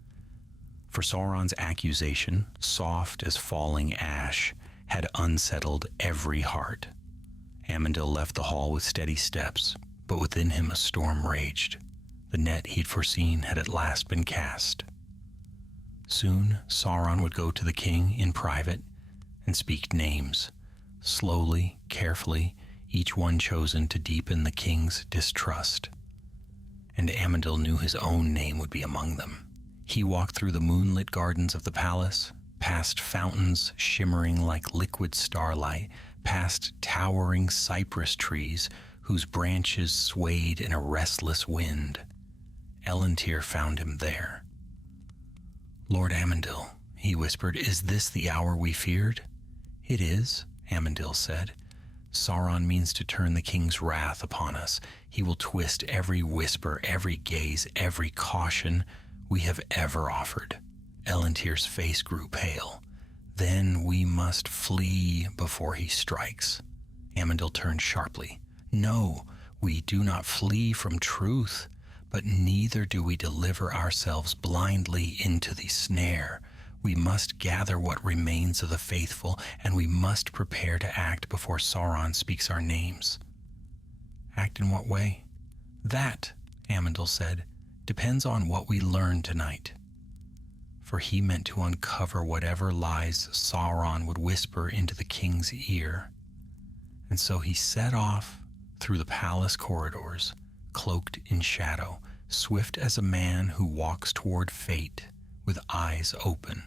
For Sauron's accusation, soft as falling ash, had unsettled every heart. Amandil left the hall with steady steps, but within him a storm raged. The net he'd foreseen had at last been cast. Soon Sauron would go to the king in private and speak names, slowly, carefully, each one chosen to deepen the king's distrust. And Amandil knew his own name would be among them. He walked through the moonlit gardens of the palace, past fountains shimmering like liquid starlight, past towering cypress trees whose branches swayed in a restless wind. Elentyr found him there. Lord Amandil, he whispered, is this the hour we feared? It is, Amandil said. Sauron means to turn the king's wrath upon us. He will twist every whisper, every gaze, every caution we have ever offered. Elentyr's face grew pale. Then we must flee before he strikes. Amandil turned sharply. No, we do not flee from truth, but neither do we deliver ourselves blindly into the snare. We must gather what remains of the faithful, and we must prepare to act before Sauron speaks our names. Act in what way? That, Amandil said, depends on what we learn tonight. For he meant to uncover whatever lies Sauron would whisper into the king's ear. And so he set off through the palace corridors, cloaked in shadow, swift as a man who walks toward fate with eyes open.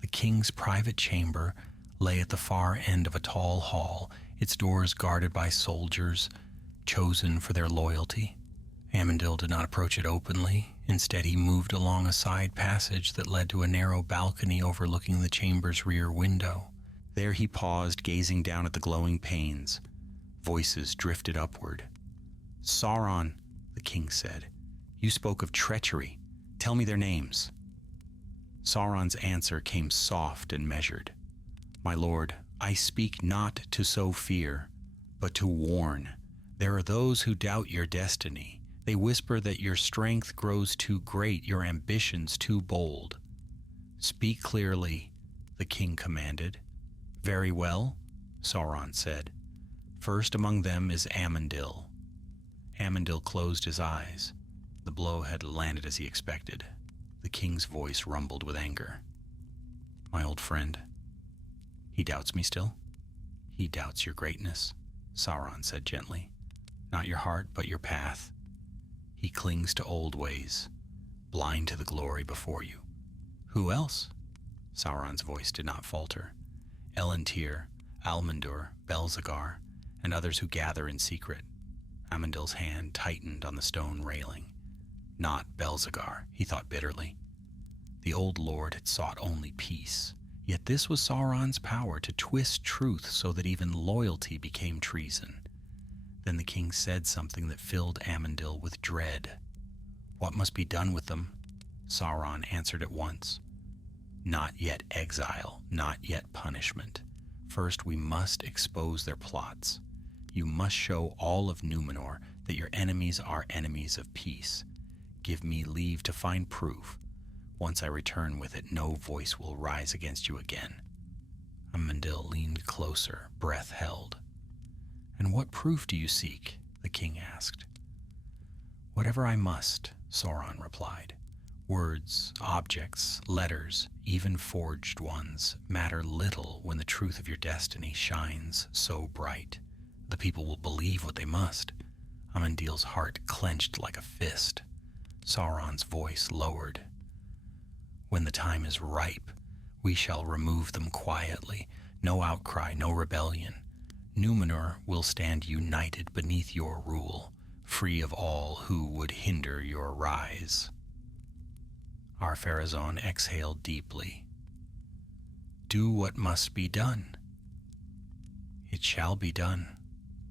The king's private chamber lay at the far end of a tall hall, its doors guarded by soldiers chosen for their loyalty. Amandil did not approach it openly. Instead, he moved along a side passage that led to a narrow balcony overlooking the chamber's rear window. There he paused, gazing down at the glowing panes. Voices drifted upward. "Sauron," the king said, "you spoke of treachery. Tell me their names." Sauron's answer came soft and measured. "My lord, I speak not to sow fear, but to warn. There are those who doubt your destiny. They whisper that your strength grows too great, your ambitions too bold. Speak clearly," the king commanded. "Very well," Sauron said. "First among them is Amandil." Amandil closed his eyes. The blow had landed as he expected. The king's voice rumbled with anger. "My old friend, he doubts me still?" "He doubts your greatness," Sauron said gently. "Not your heart, but your path. He clings to old ways, blind to the glory before you." "Who else?" Sauron's voice did not falter. "Elantir, Almandur, Belzegar, and others who gather in secret." Amandil's hand tightened on the stone railing. Not Belzegar, he thought bitterly. The old lord had sought only peace, yet this was Sauron's power to twist truth so that even loyalty became treason. Then the king said something that filled Amandil with dread. "What must be done with them?" Sauron answered at once. "Not yet exile, not yet punishment. First we must expose their plots. You must show all of Numenor that your enemies are enemies of peace. Give me leave to find proof. Once I return with it, no voice will rise against you again." Amandil leaned closer, breath held. "And what proof do you seek?" the king asked. "Whatever I must," Sauron replied. "Words, objects, letters, even forged ones, matter little when the truth of your destiny shines so bright. The people will believe what they must." Amandil's heart clenched like a fist. Sauron's voice lowered. "When the time is ripe, we shall remove them quietly. No outcry, no rebellion. Numenor will stand united beneath your rule, free of all who would hinder your rise." Ar-Pharazôn exhaled deeply. "Do what must be done." "It shall be done,"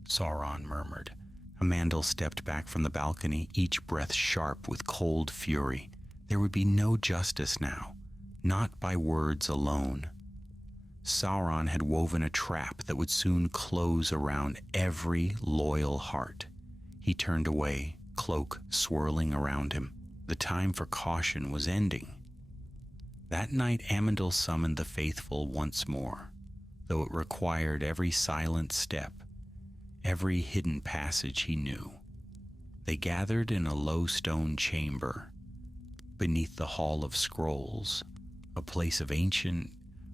Sauron murmured. Amandil stepped back from the balcony, each breath sharp with cold fury. There would be no justice now, not by words alone. Sauron had woven a trap that would soon close around every loyal heart. He turned away, cloak swirling around him. The time for caution was ending. That night Amandil summoned the faithful once more, though it required every silent step, every hidden passage he knew. They gathered in a low stone chamber beneath the Hall of Scrolls, a place of ancient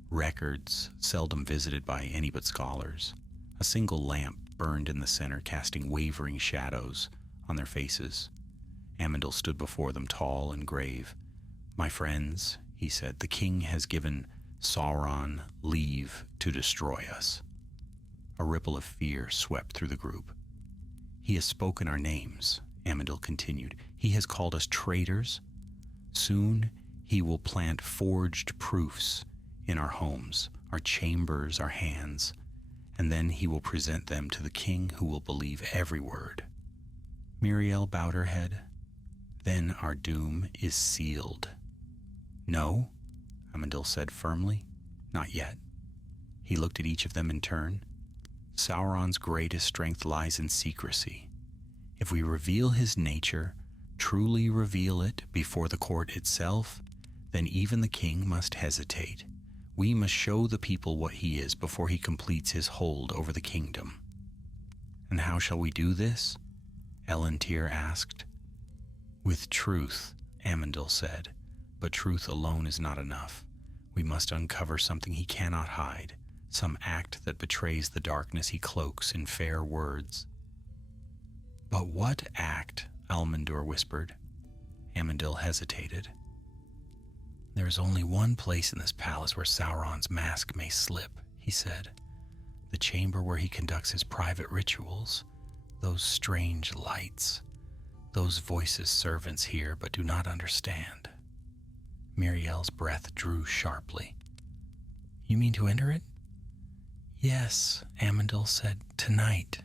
records seldom visited by any but scholars. A single lamp burned in the center, casting wavering shadows on their faces. Amandil stood before them, tall and grave. "My friends," he said, "the king has given Sauron leave to destroy us." A ripple of fear swept through the group. "He has spoken our names," Amandil continued. "He has called us traitors. Soon he will plant forged proofs in our homes, our chambers, our hands, and then he will present them to the king, who will believe every word." Miriel bowed her head. "Then our doom is sealed." "No," Amandil said firmly. Not yet. He looked at each of them in turn. Sauron's greatest strength lies in secrecy. If we reveal his nature, truly reveal it before the court itself, then even the king must hesitate. We must show the people what he is before he completes his hold over the kingdom. And how shall we do this? LOTR asked. With truth, Amandil said, but truth alone is not enough. We must uncover something he cannot hide, some act that betrays the darkness he cloaks in fair words. But what act? Almandur whispered. Amandil hesitated. There is only one place in this palace where Sauron's mask may slip, he said. The chamber where he conducts his private rituals. Those strange lights. Those voices servants hear but do not understand. Miriel's breath drew sharply. You mean to enter it? Yes, Amandil said, tonight.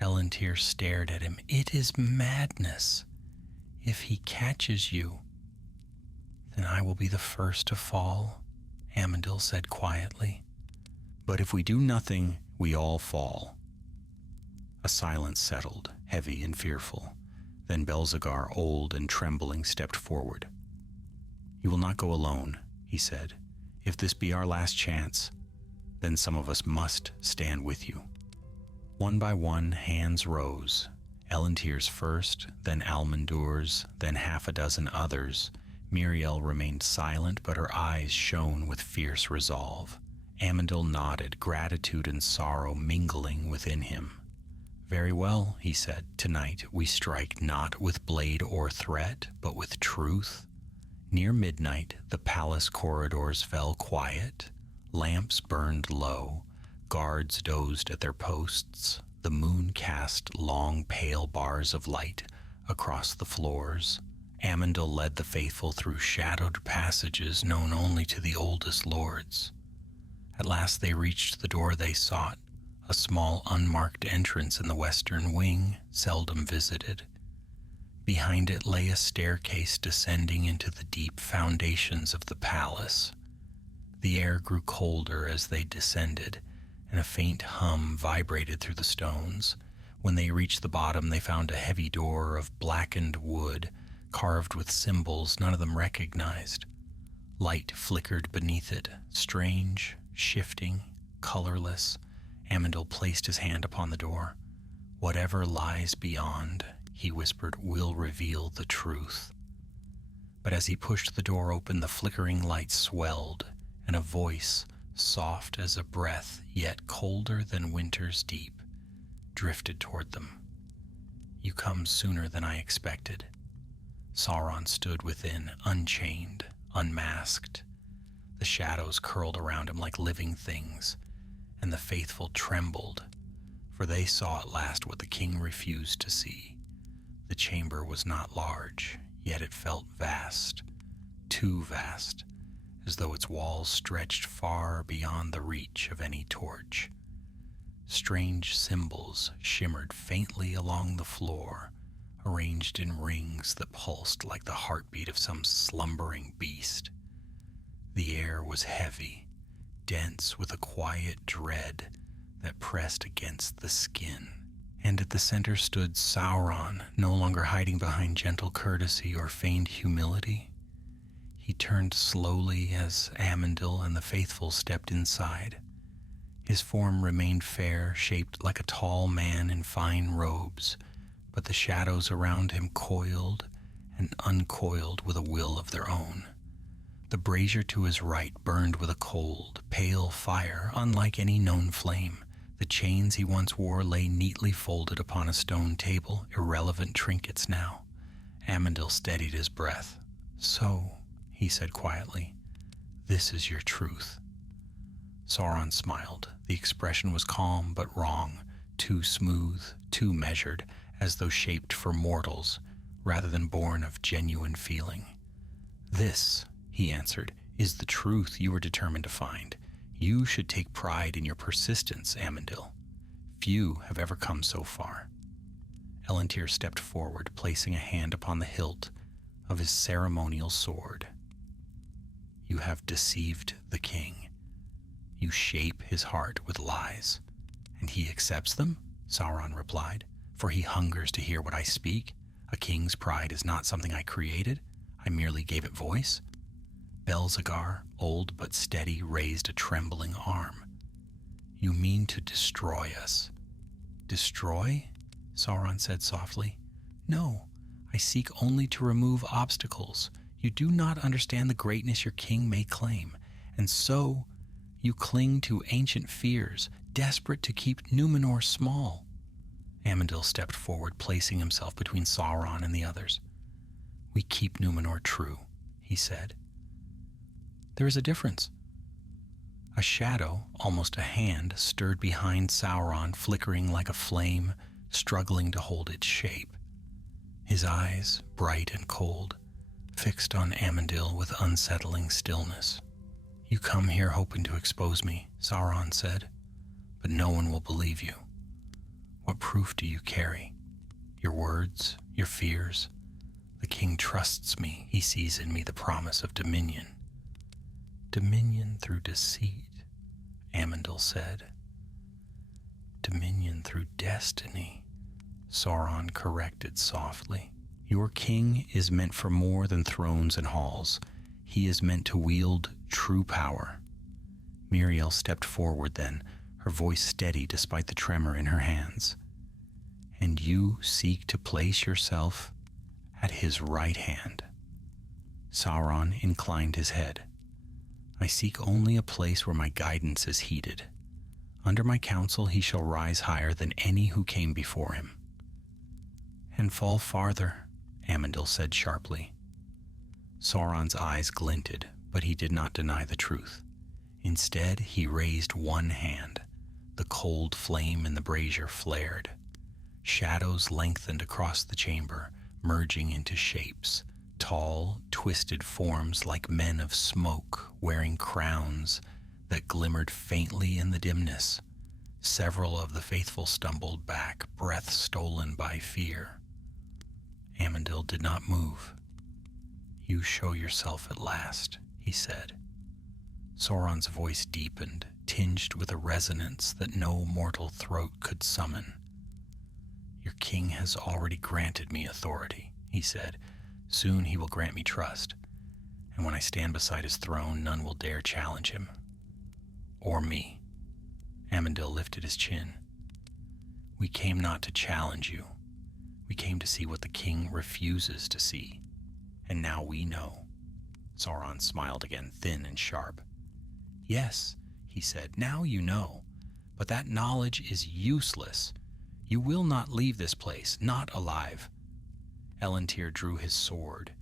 LOTR stared at him. It is madness. If he catches you, then I will be the first to fall, Amandil said quietly. But if we do nothing, we all fall. A silence settled, heavy and fearful. Then Belzegar, old and trembling, stepped forward. You will not go alone, he said. If this be our last chance, then some of us must stand with you. One by one, hands rose. LOTR's first, then Almandur's, then half a dozen others. Miriel remained silent, but her eyes shone with fierce resolve. Amandil nodded, gratitude and sorrow mingling within him. Very well, he said, tonight we strike not with blade or threat, but with truth. Near midnight, the palace corridors fell quiet. Lamps burned low. Guards dozed at their posts. The moon cast long, pale bars of light across the floors. Amandil led the faithful through shadowed passages known only to the oldest lords. At last they reached the door they sought, a small unmarked entrance in the western wing, seldom visited. Behind it lay a staircase descending into the deep foundations of the palace. The air grew colder as they descended, and a faint hum vibrated through the stones. When they reached the bottom, they found a heavy door of blackened wood, carved with symbols none of them recognized. Light flickered beneath it, strange, shifting, colorless. Amandil placed his hand upon the door. Whatever lies beyond, he whispered, will reveal the truth. But as he pushed the door open, the flickering light swelled, and a voice, soft as a breath, yet colder than winter's deep, drifted toward them. You come sooner than I expected. Sauron stood within, unchained, unmasked. The shadows curled around him like living things, and the faithful trembled, for they saw at last what the king refused to see. The chamber was not large, yet it felt vast, too vast, as though its walls stretched far beyond the reach of any torch. Strange symbols shimmered faintly along the floor, arranged in rings that pulsed like the heartbeat of some slumbering beast. The air was heavy, dense with a quiet dread that pressed against the skin. And at the center stood Sauron, no longer hiding behind gentle courtesy or feigned humility. He turned slowly as Amandil and the faithful stepped inside. His form remained fair, shaped like a tall man in fine robes, but the shadows around him coiled and uncoiled with a will of their own. The brazier to his right burned with a cold, pale fire, unlike any known flame. The chains he once wore lay neatly folded upon a stone table, irrelevant trinkets now. Amandil steadied his breath. So, he said quietly, this is your truth. Sauron smiled. The expression was calm but wrong, too smooth, too measured, as though shaped for mortals, rather than born of genuine feeling. This, he answered, is the truth you were determined to find. You should take pride in your persistence, Amandil. Few have ever come so far. LOTR stepped forward, placing a hand upon the hilt of his ceremonial sword. You have deceived the king. You shape his heart with lies. And he accepts them? Sauron replied, for he hungers to hear what I speak. A king's pride is not something I created. I merely gave it voice. Belzegar, old but steady, raised a trembling arm. You mean to destroy us? Destroy? Sauron said softly. No, I seek only to remove obstacles. You do not understand the greatness your king may claim, and so you cling to ancient fears, desperate to keep Numenor small. Amandil stepped forward, placing himself between Sauron and the others. We keep Numenor true, he said. There is a difference. A shadow, almost a hand, stirred behind Sauron, flickering like a flame, struggling to hold its shape. His eyes, bright and cold, fixed on Amandil with unsettling stillness. You come here hoping to expose me, Sauron said, but no one will believe you. What proof do you carry? Your words, your fears? The king trusts me. He sees in me the promise of dominion. Dominion through deceit, Amandil said. Dominion through destiny, Sauron corrected softly. Your king is meant for more than thrones and halls. He is meant to wield true power. Miriel stepped forward then, her voice steady despite the tremor in her hands. And you seek to place yourself at his right hand. Sauron inclined his head. I seek only a place where my guidance is heeded. Under my counsel he shall rise higher than any who came before him. And fall farther, Amandil said sharply. Sauron's eyes glinted, but he did not deny the truth. Instead, he raised one hand. The cold flame in the brazier flared. Shadows lengthened across the chamber, merging into shapes, tall, twisted forms like men of smoke wearing crowns that glimmered faintly in the dimness. Several of the faithful stumbled back, breath stolen by fear. Amandil did not move. You show yourself at last, he said. Sauron's voice deepened, tinged with a resonance that no mortal throat could summon. Your king has already granted me authority, he said. Soon he will grant me trust, and when I stand beside his throne, none will dare challenge him. Or me. Amandil lifted his chin. We came not to challenge you. We came to see what the king refuses to see. And now we know. Sauron smiled again, thin and sharp. Yes, he said, now you know. But that knowledge is useless. You will not leave this place, not alive. Elendil drew his sword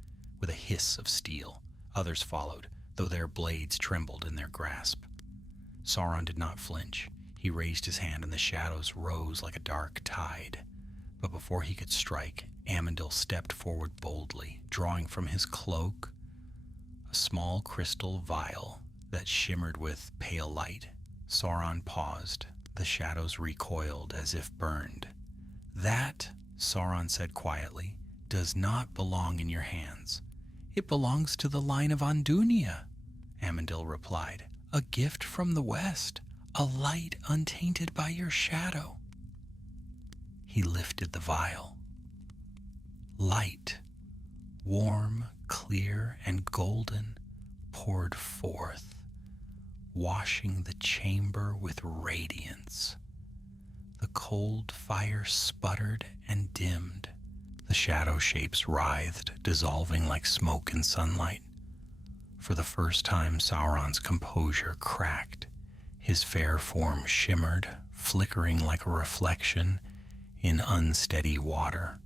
with a hiss of steel. Others followed, though their blades trembled in their grasp. Sauron did not flinch. He raised his hand and the shadows rose like a dark tide. But before he could strike, Amandil stepped forward boldly, drawing from his cloak a small crystal vial that shimmered with pale light. Sauron paused. The shadows recoiled as if burned. That, Sauron said quietly, does not belong in your hands. It belongs to the line of Andunia, Amandil replied. A gift from the west, a light untainted by your shadow. He lifted the vial. Light, warm, clear, and golden, poured forth, washing the chamber with radiance. The cold fire sputtered and dimmed. The shadow shapes writhed, dissolving like smoke in sunlight. For the first time, Sauron's composure cracked. His fair form shimmered, flickering like a reflection in unsteady water.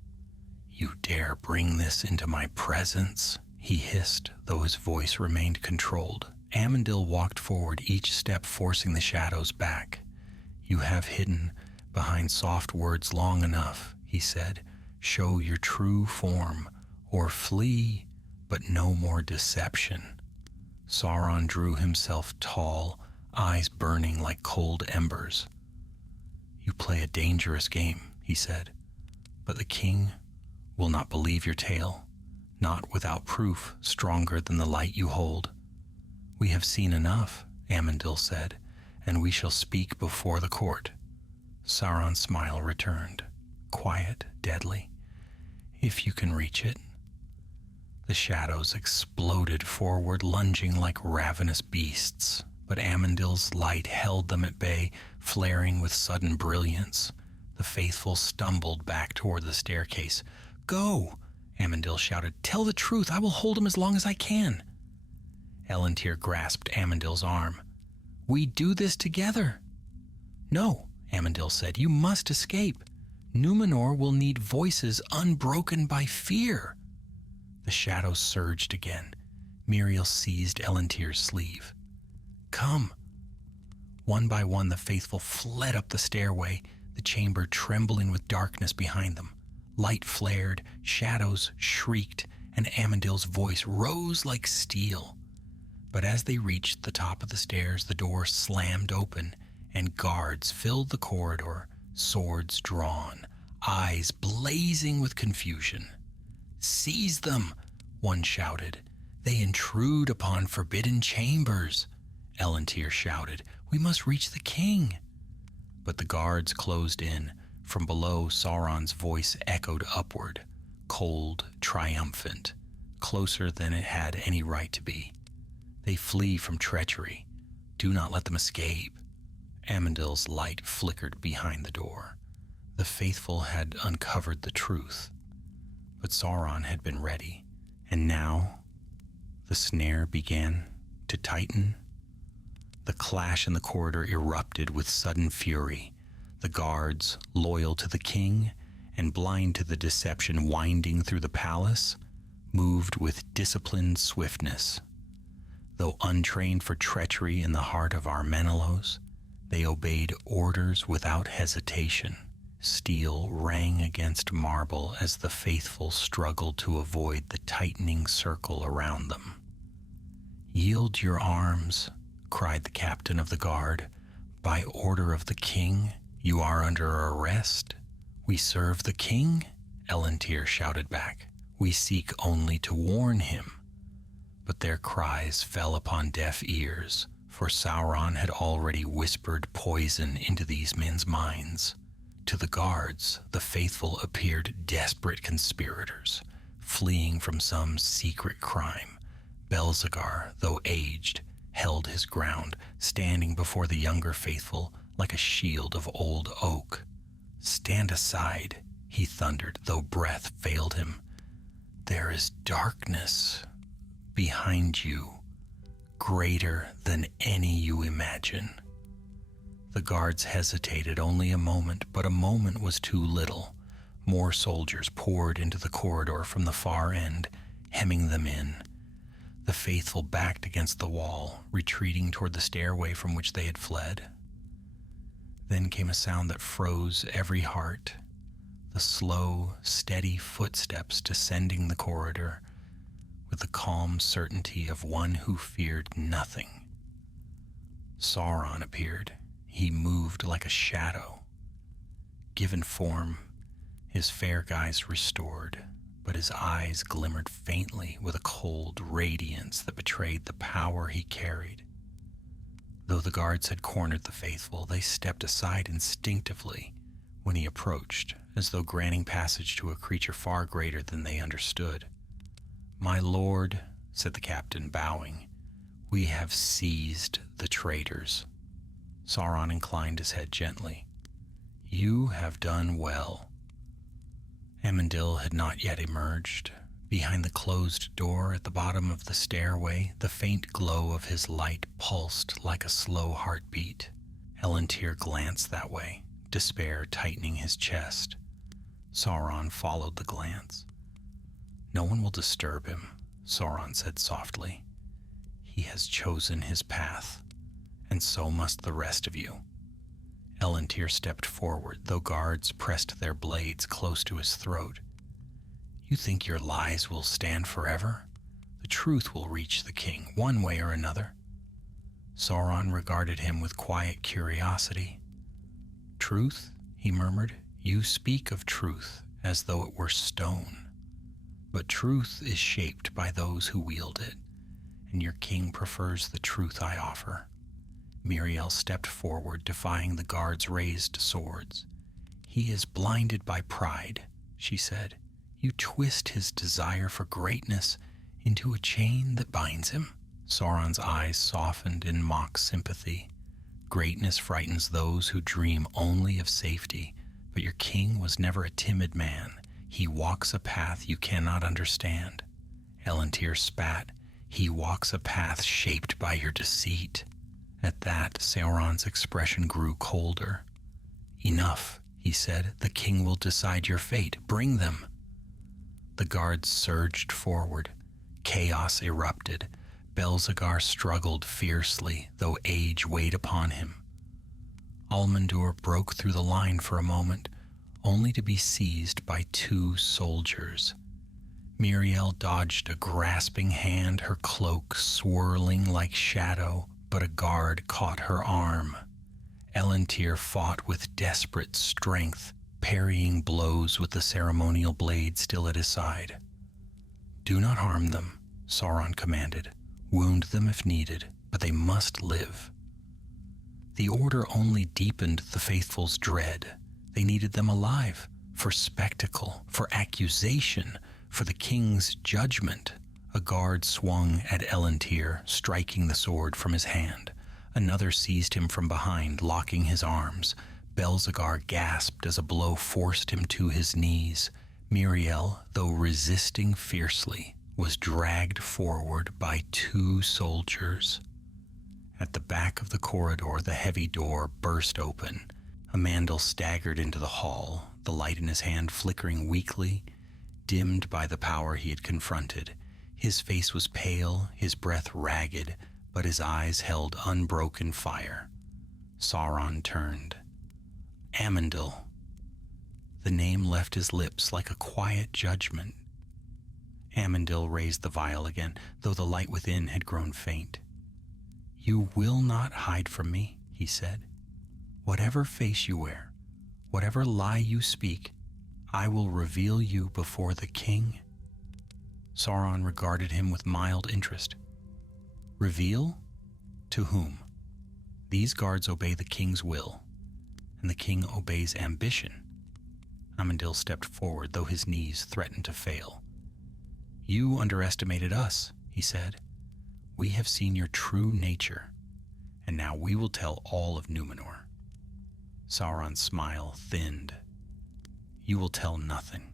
You dare bring this into my presence? He hissed, though his voice remained controlled. Amandil walked forward, each step forcing the shadows back. You have hidden behind soft words long enough, he said. Show your true form, or flee, but no more deception. Sauron drew himself tall, eyes burning like cold embers. You play a dangerous game, he said, but the king will not believe your tale, not without proof stronger than the light you hold. "We have seen enough," Amandil said, "and we shall speak before the court." Sauron's smile returned, quiet, deadly. "If you can reach it." The shadows exploded forward, lunging like ravenous beasts, but Amandil's light held them at bay, flaring with sudden brilliance. The faithful stumbled back toward the staircase. "Go!" Amandil shouted. "Tell the truth. I will hold him as long as I can." Elendil grasped Amandil's arm. "We do this together." "No," Amandil said. "You must escape. Numenor will need voices unbroken by fear." The shadows surged again. Miriel seized Elendil's sleeve. "Come." One by one, the faithful fled up the stairway, the chamber trembling with darkness behind them. Light flared, shadows shrieked, and Amandil's voice rose like steel. But as they reached the top of the stairs, the door slammed open, and guards filled the corridor, swords drawn, eyes blazing with confusion. "Seize them!" one shouted. "They intrude upon forbidden chambers." Elendil shouted, "We must reach the king." But the guards closed in. From below, Sauron's voice echoed upward, cold, triumphant, closer than it had any right to be. "They flee from treachery. Do not let them escape." Amandil's light flickered behind the door. The faithful had uncovered the truth. But Sauron had been ready, and now the snare began to tighten. The clash in the corridor erupted with sudden fury. The guards, loyal to the king and blind to the deception winding through the palace, moved with disciplined swiftness. Though untrained for treachery in the heart of Armenelos, they obeyed orders without hesitation. Steel rang against marble as the faithful struggled to avoid the tightening circle around them. "Yield your arms," cried the captain of the guard. "By order of the king, you are under arrest." "We serve the king," Elendil shouted back. "We seek only to warn him." But their cries fell upon deaf ears, for Sauron had already whispered poison into these men's minds. To the guards, the faithful appeared desperate conspirators, fleeing from some secret crime. Belzegar, though aged, held his ground, standing before the younger faithful like a shield of old oak. "Stand aside," he thundered, though breath failed him. "There is darkness behind you, greater than any you imagine." The guards hesitated only a moment, but a moment was too little. More soldiers poured into the corridor from the far end, hemming them in. The faithful backed against the wall, retreating toward the stairway from which they had fled. Then came a sound that froze every heart, the slow, steady footsteps descending the corridor, with the calm certainty of one who feared nothing. Sauron appeared. He moved like a shadow. Given form, his fair guise restored, but his eyes glimmered faintly with a cold radiance that betrayed the power he carried. Though the guards had cornered the faithful, they stepped aside instinctively when he approached, as though granting passage to a creature far greater than they understood. "My lord," said the captain, bowing, "we have seized the traitors." Sauron inclined his head gently. "You have done well." Amandil had not yet emerged. Behind the closed door at the bottom of the stairway, the faint glow of his light pulsed like a slow heartbeat. Elendil glanced that way, despair tightening his chest. Sauron followed the glance. "No one will disturb him," Sauron said softly. "He has chosen his path, and so must the rest of you." Elendil stepped forward, though guards pressed their blades close to his throat. "You think your lies will stand forever? The truth will reach the king, one way or another." Sauron regarded him with quiet curiosity. "Truth?" he murmured. "You speak of truth as though it were stone. But truth is shaped by those who wield it, and your king prefers the truth I offer." Miriel stepped forward, defying the guards' raised swords. "He is blinded by pride," she said. "You twist his desire for greatness into a chain that binds him." Sauron's eyes softened in mock sympathy. "Greatness frightens those who dream only of safety, but your king was never a timid man. He walks a path you cannot understand." Elendil spat. "He walks a path shaped by your deceit." At that, Sauron's expression grew colder. "Enough," he said. "The king will decide your fate. Bring them." The guards surged forward. Chaos erupted. Belzegar struggled fiercely, though age weighed upon him. Almandur broke through the line for a moment, only to be seized by 2 soldiers. Miriel dodged a grasping hand, her cloak swirling like shadow, but a guard caught her arm. Elendil fought with desperate strength, parrying blows with the ceremonial blade still at his side. "Do not harm them," Sauron commanded. "Wound them if needed, but they must live." The order only deepened the faithful's dread. They needed them alive, for spectacle, for accusation, for the king's judgment. A guard swung at Elendil, striking the sword from his hand. Another seized him from behind, locking his arms. Belzegar gasped as a blow forced him to his knees. Miriel, though resisting fiercely, was dragged forward by 2 soldiers. At the back of the corridor, the heavy door burst open. Amandil staggered into the hall, the light in his hand flickering weakly, dimmed by the power he had confronted. His face was pale, his breath ragged, but his eyes held unbroken fire. Sauron turned. "Amandil." The name left his lips like a quiet judgment. Amandil raised the vial again, though the light within had grown faint. "You will not hide from me," he said. "Whatever face you wear, whatever lie you speak, I will reveal you before the king." Sauron regarded him with mild interest. "Reveal? To whom? These guards obey the king's will, and the king obeys ambition." Amandil stepped forward, though his knees threatened to fail. "You underestimated us," he said. "We have seen your true nature, and now we will tell all of Numenor." Sauron's smile thinned. "You will tell nothing."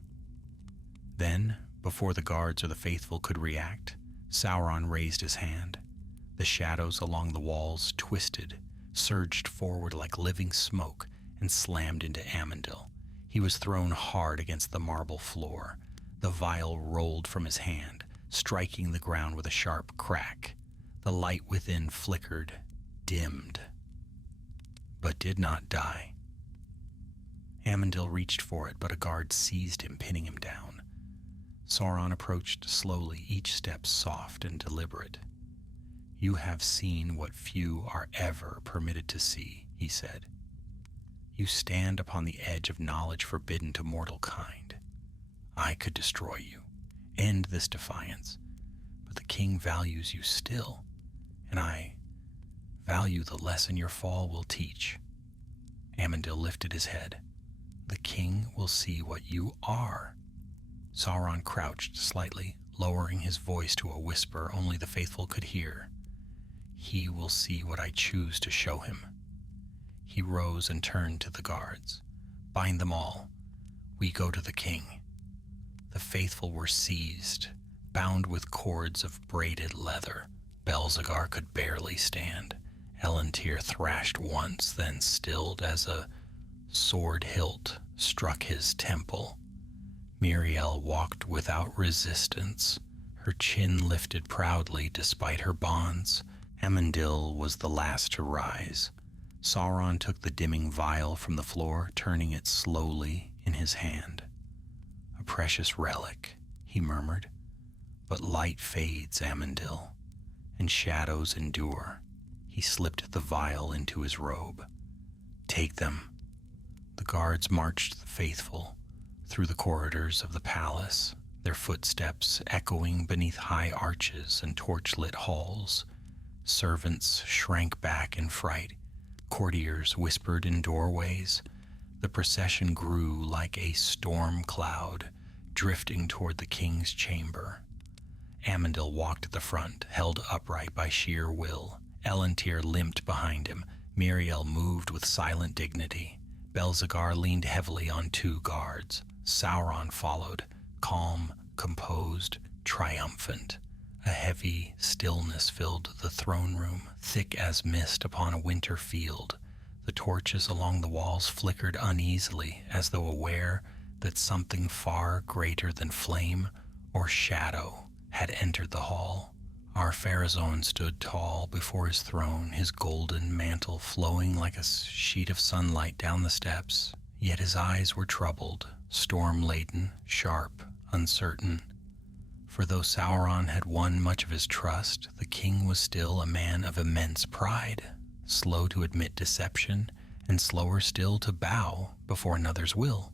Then, before the guards or the faithful could react, Sauron raised his hand. The shadows along the walls twisted, surged forward like living smoke, and slammed into Amandil. He was thrown hard against the marble floor. The vial rolled from his hand, striking the ground with a sharp crack. The light within flickered, dimmed, but did not die. Amandil reached for it, but a guard seized him, pinning him down. Sauron approached slowly, each step soft and deliberate. "You have seen what few are ever permitted to see," he said. "You stand upon the edge of knowledge forbidden to mortal kind. I could destroy you, end this defiance, but the king values you still, and I value the lesson your fall will teach." Amandil lifted his head. "The king will see what you are." Sauron crouched slightly, lowering his voice to a whisper only the faithful could hear. "He will see what I choose to show him." He rose and turned to the guards. "Bind them all. We go to the king." The faithful were seized, bound with cords of braided leather. Belzegar could barely stand. Elendil thrashed once, then stilled as a sword hilt struck his temple. Miriel walked without resistance, her chin lifted proudly despite her bonds. Amandil was the last to rise. Sauron took the dimming vial from the floor, turning it slowly in his hand. "A precious relic," he murmured. "But light fades, Amandil, and shadows endure." He slipped the vial into his robe. "Take them." The guards marched the faithful through the corridors of the palace, their footsteps echoing beneath high arches and torch-lit halls. Servants shrank back in fright. Courtiers whispered in doorways. The procession grew like a storm cloud, drifting toward the king's chamber. Amandil walked at the front, held upright by sheer will. Elendil limped behind him. Miriel moved with silent dignity. Belzegar leaned heavily on 2 guards. Sauron followed, calm, composed, triumphant. A heavy stillness filled the throne room, thick as mist upon a winter field. The torches along the walls flickered uneasily, as though aware that something far greater than flame or shadow had entered the hall. Ar-Pharazôn stood tall before his throne, his golden mantle flowing like a sheet of sunlight down the steps. Yet his eyes were troubled, storm-laden, sharp, uncertain. For though Sauron had won much of his trust, the king was still a man of immense pride, slow to admit deception, and slower still to bow before another's will.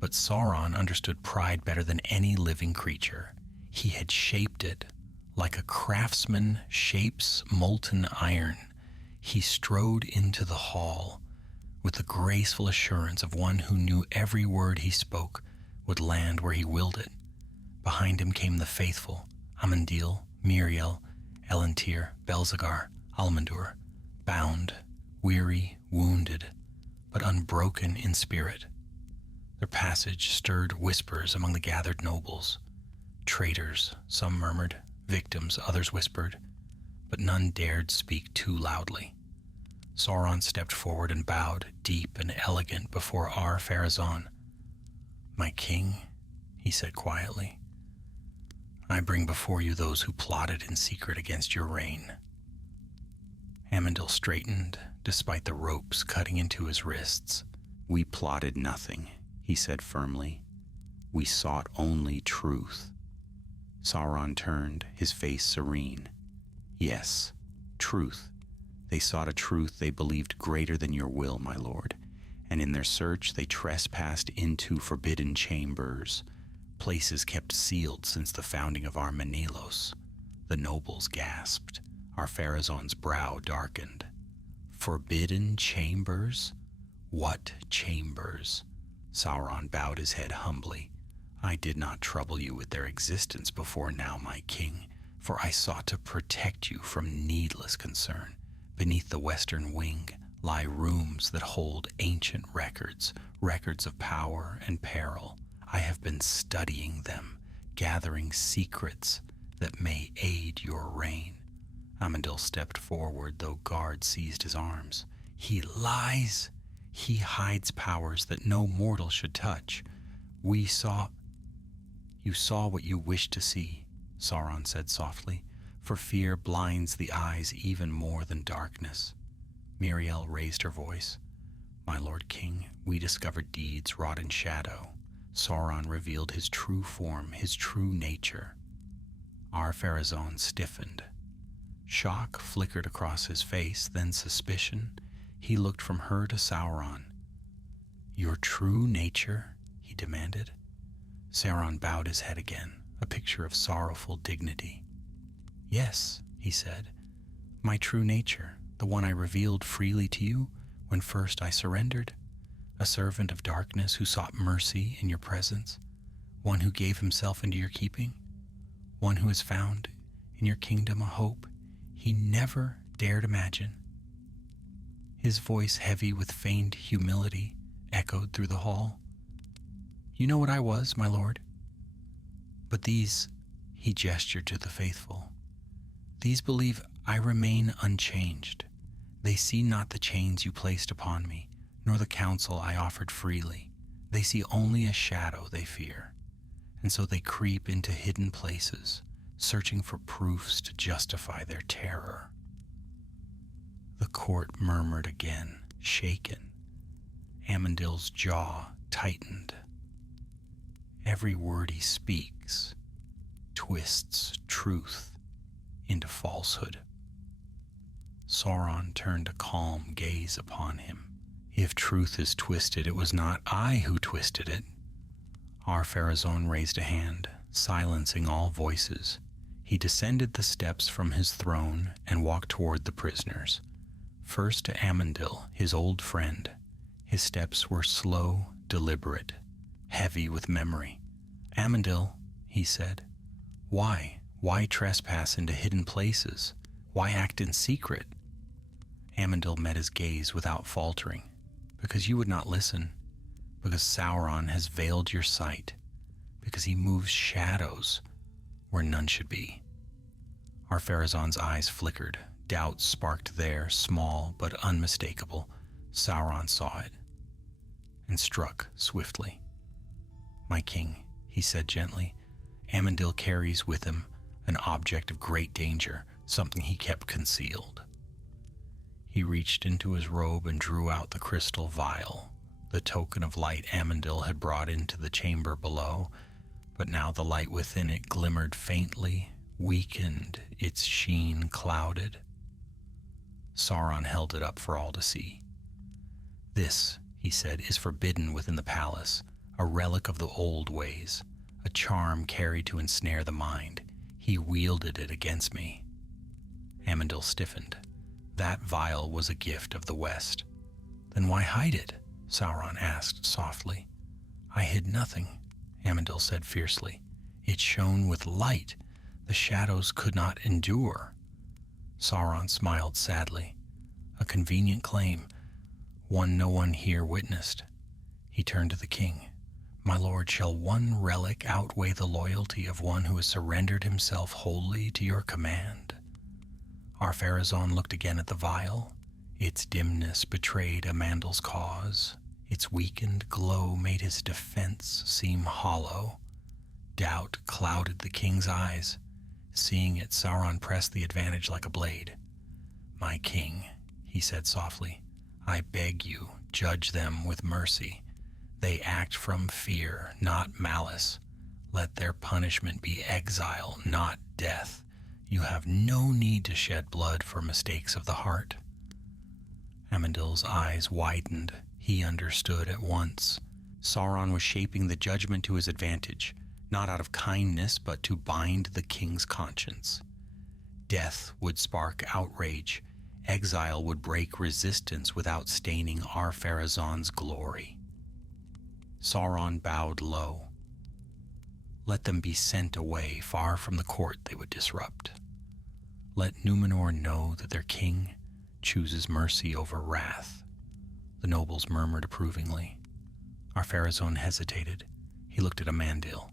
But Sauron understood pride better than any living creature. He had shaped it, like a craftsman shapes molten iron. He strode into the hall with the graceful assurance of one who knew every word he spoke would land where he willed it. Behind him came the faithful, Amandil, Miriel, Elendil, Belzegar, Almandur, bound, weary, wounded, but unbroken in spirit. Their passage stirred whispers among the gathered nobles. Traitors, some murmured, victims, others whispered, but none dared speak too loudly. Sauron stepped forward and bowed, deep and elegant, before Ar-Pharazôn. "My king," he said quietly, "I bring before you those who plotted in secret against your reign." Amandil straightened, despite the ropes cutting into his wrists. "We plotted nothing," he said firmly. "We sought only truth." Sauron turned, his face serene. "Yes, truth. They sought a truth they believed greater than your will, my lord, and in their search they trespassed into forbidden chambers, places kept sealed since the founding of Ar-Menellos." The nobles gasped. Ar-Pharazôn's brow darkened. "Forbidden chambers? What chambers?" Sauron bowed his head humbly. "I did not trouble you with their existence before now, my king, for I sought to protect you from needless concern. Beneath the western wing lie rooms that hold ancient records, records of power and peril. I have been studying them, gathering secrets that may aid your reign." Amandil stepped forward, though guards seized his arms. "He lies! He hides powers that no mortal should touch. We saw—" "You saw what you wished to see," Sauron said softly, "for fear blinds the eyes even more than darkness." Miriel raised her voice. "My lord king, we discovered deeds wrought in shadow. Sauron revealed his true form, his true nature." Ar-Pharazôn stiffened. Shock flickered across his face, then suspicion. He looked from her to Sauron. "Your true nature?" he demanded. Sauron bowed his head again, a picture of sorrowful dignity. "Yes," he said, "my true nature, the one I revealed freely to you when first I surrendered, a servant of darkness who sought mercy in your presence, one who gave himself into your keeping, one who has found in your kingdom a hope he never dared imagine." His voice, heavy with feigned humility, echoed through the hall. "You know what I was, my lord. But these," he gestured to the faithful, "these believe I remain unchanged. They see not the chains you placed upon me, nor the counsel I offered freely. They see only a shadow they fear, and so they creep into hidden places, searching for proofs to justify their terror." The court murmured again, shaken. Amandil's jaw tightened. Every word he speaks twists truth into falsehood. Sauron turned a calm gaze upon him. "If truth is twisted, it was not I who twisted it. Ar-Pharazôn raised a hand, silencing all voices. He descended the steps from his throne and walked toward the prisoners. First to Amandil, his old friend. His steps were slow, deliberate, heavy with memory. "Amandil," he said, "why? Why trespass into hidden places? Why act in secret?" Amandil met his gaze without faltering. "Because you would not listen. Because Sauron has veiled your sight. Because he moves shadows where none should be." Ar-Pharazôn's eyes flickered. Doubt sparked there, small but unmistakable. Sauron saw it and struck swiftly. "My king," he said gently, "Amandil carries with him an object of great danger, something he kept concealed." He reached into his robe and drew out the crystal vial, the token of light Amandil had brought into the chamber below, but now the light within it glimmered faintly, weakened, its sheen clouded. Sauron held it up for all to see. "This," he said, "is forbidden within the palace, a relic of the old ways, a charm carried to ensnare the mind. He wielded it against me." Amandil stiffened. That vial was a gift of the West. "Then why hide it?" Sauron asked softly. "I hid nothing," Amandil said fiercely. "It shone with light the shadows could not endure." Sauron smiled sadly. "A convenient claim, one no one here witnessed." He turned to the king. "My lord, shall one relic outweigh the loyalty of one who has surrendered himself wholly to your command?" Ar-Pharazôn looked again at the vial. Its dimness betrayed Amandil's cause. Its weakened glow made his defense seem hollow. Doubt clouded the king's eyes. Seeing it, Sauron pressed the advantage like a blade. "My king," he said softly, "I beg you, judge them with mercy. They act from fear, not malice. Let their punishment be exile, not death. You have no need to shed blood for mistakes of the heart." Amandil's eyes widened. He understood at once. Sauron was shaping the judgment to his advantage, not out of kindness, but to bind the king's conscience. Death would spark outrage. Exile would break resistance without staining Ar-Pharazôn's glory. Sauron bowed low. Let them be sent away, far from the court they would disrupt. Let Numenor know that their king chooses mercy over wrath. The nobles murmured approvingly. Ar-Pharazôn hesitated. He looked at Amandil,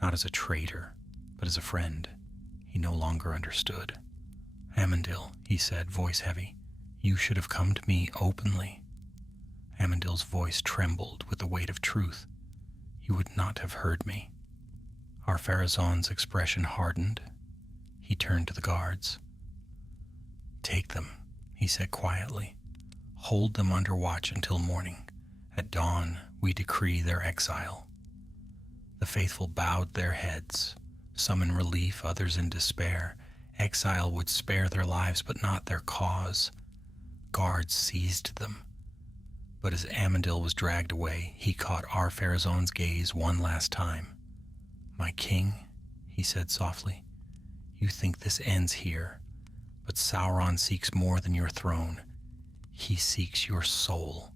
not as a traitor, but as a friend. He no longer understood. "Amandil," he said, voice heavy, "you should have come to me openly." Amandil's voice trembled with the weight of truth. "You would not have heard me." Ar-Pharazôn's expression hardened. He turned to the guards. "Take them," he said quietly. "Hold them under watch until morning. At dawn, we decree their exile." The faithful bowed their heads, some in relief, others in despair. Exile would spare their lives, but not their cause. Guards seized them. But as Amandil was dragged away, he caught Ar-Pharazôn's gaze one last time. "My king," he said softly, "you think this ends here, but Sauron seeks more than your throne. He seeks your soul."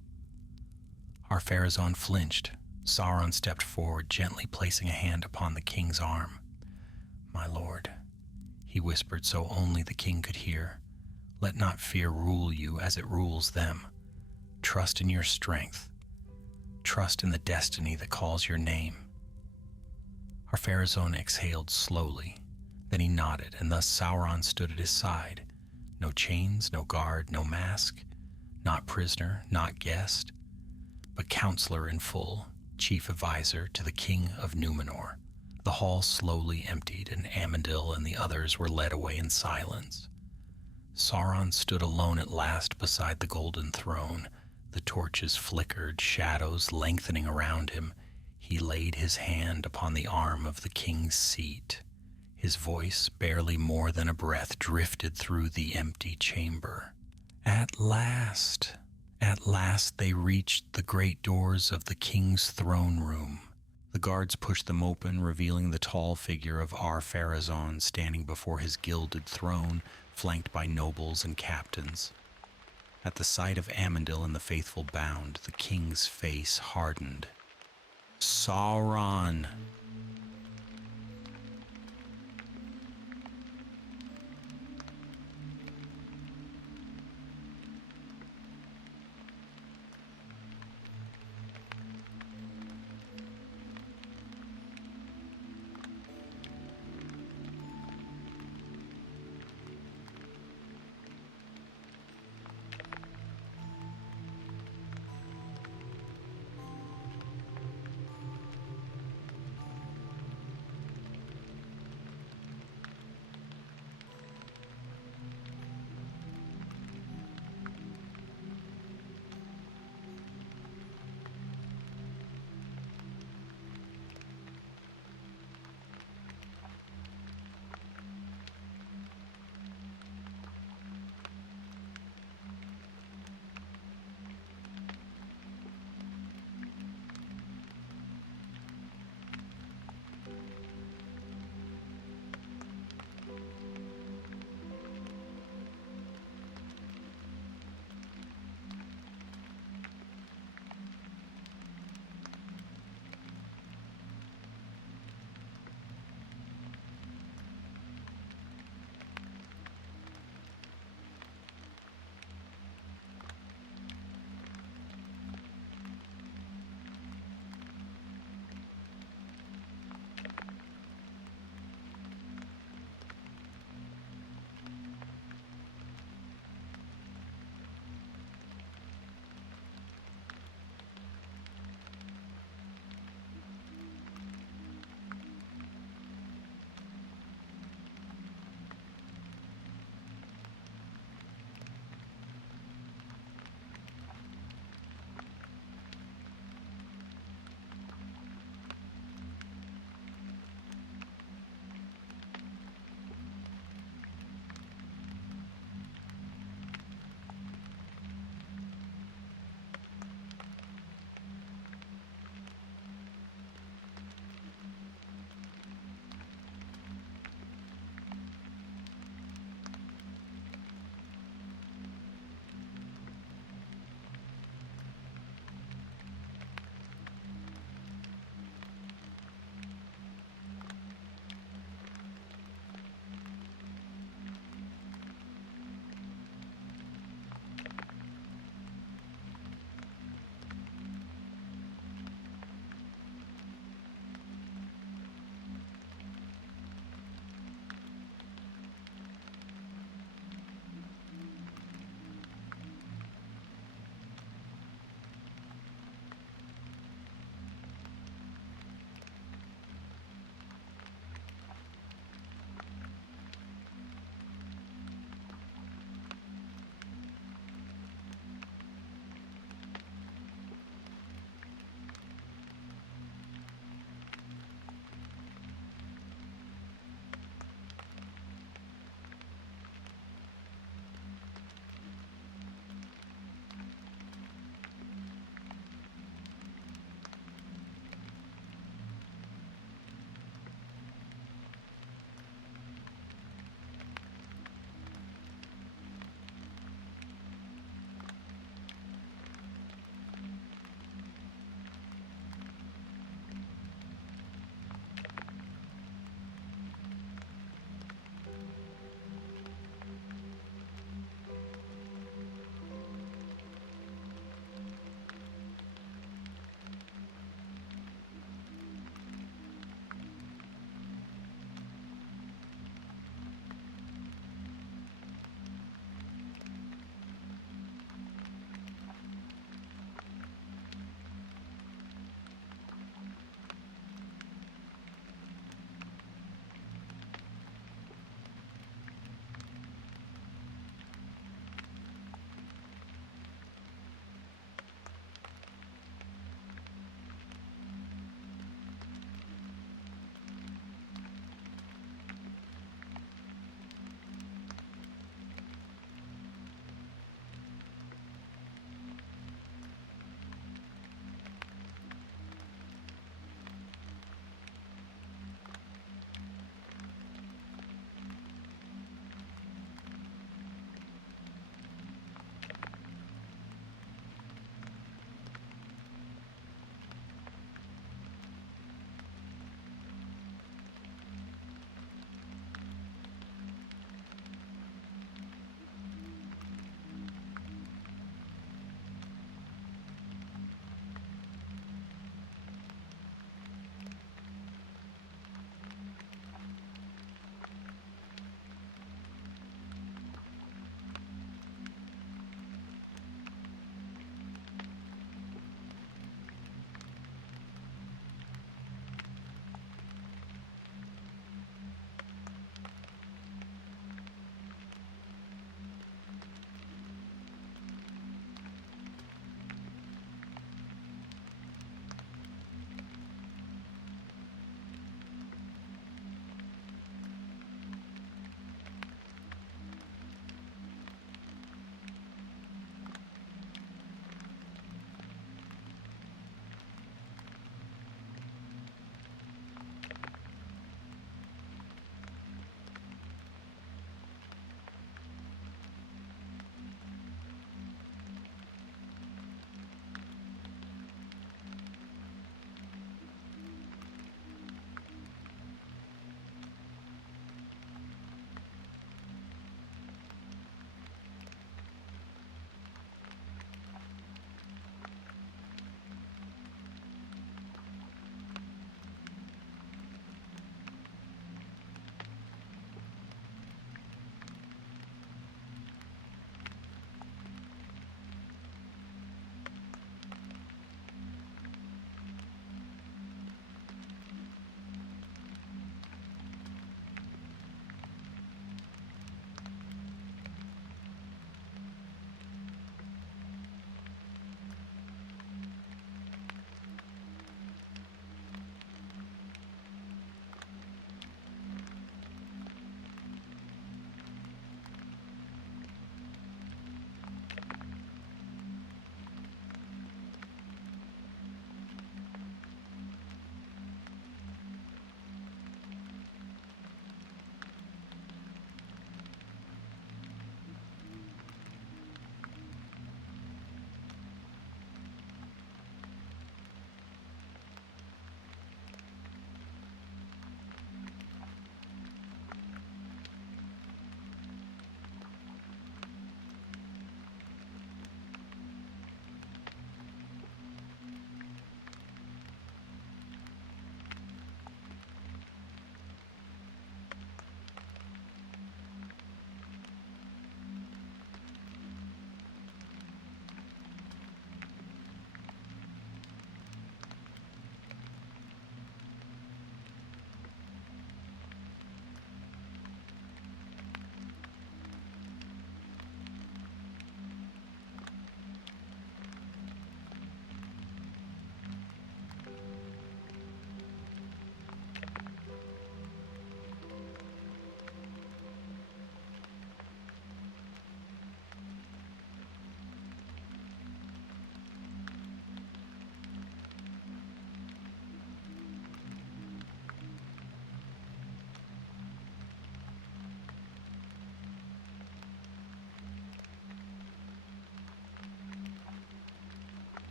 Ar-Pharazôn flinched. Sauron stepped forward, gently placing a hand upon the king's arm. "My lord," he whispered so only the king could hear, "let not fear rule you as it rules them. Trust in your strength. Trust in the destiny that calls your name." Ar-Pharazôn exhaled slowly. Then he nodded, and thus Sauron stood at his side. No chains, no guard, no mask. Not prisoner, not guest, but counselor in full, chief advisor to the king of Numenor. The hall slowly emptied, and Amandil and the others were led away in silence. Sauron stood alone at last beside the golden throne. The torches flickered, shadows lengthening around him. He laid his hand upon the arm of the king's seat. His voice, barely more than a breath, drifted through the empty chamber. At last they reached the great doors of the king's throne room. The The guards pushed them open, revealing the tall figure of Ar-Pharazôn standing before his gilded throne, flanked by nobles and captains. At the sight of Amandil and the faithful bound, the king's face hardened. "Sauron,"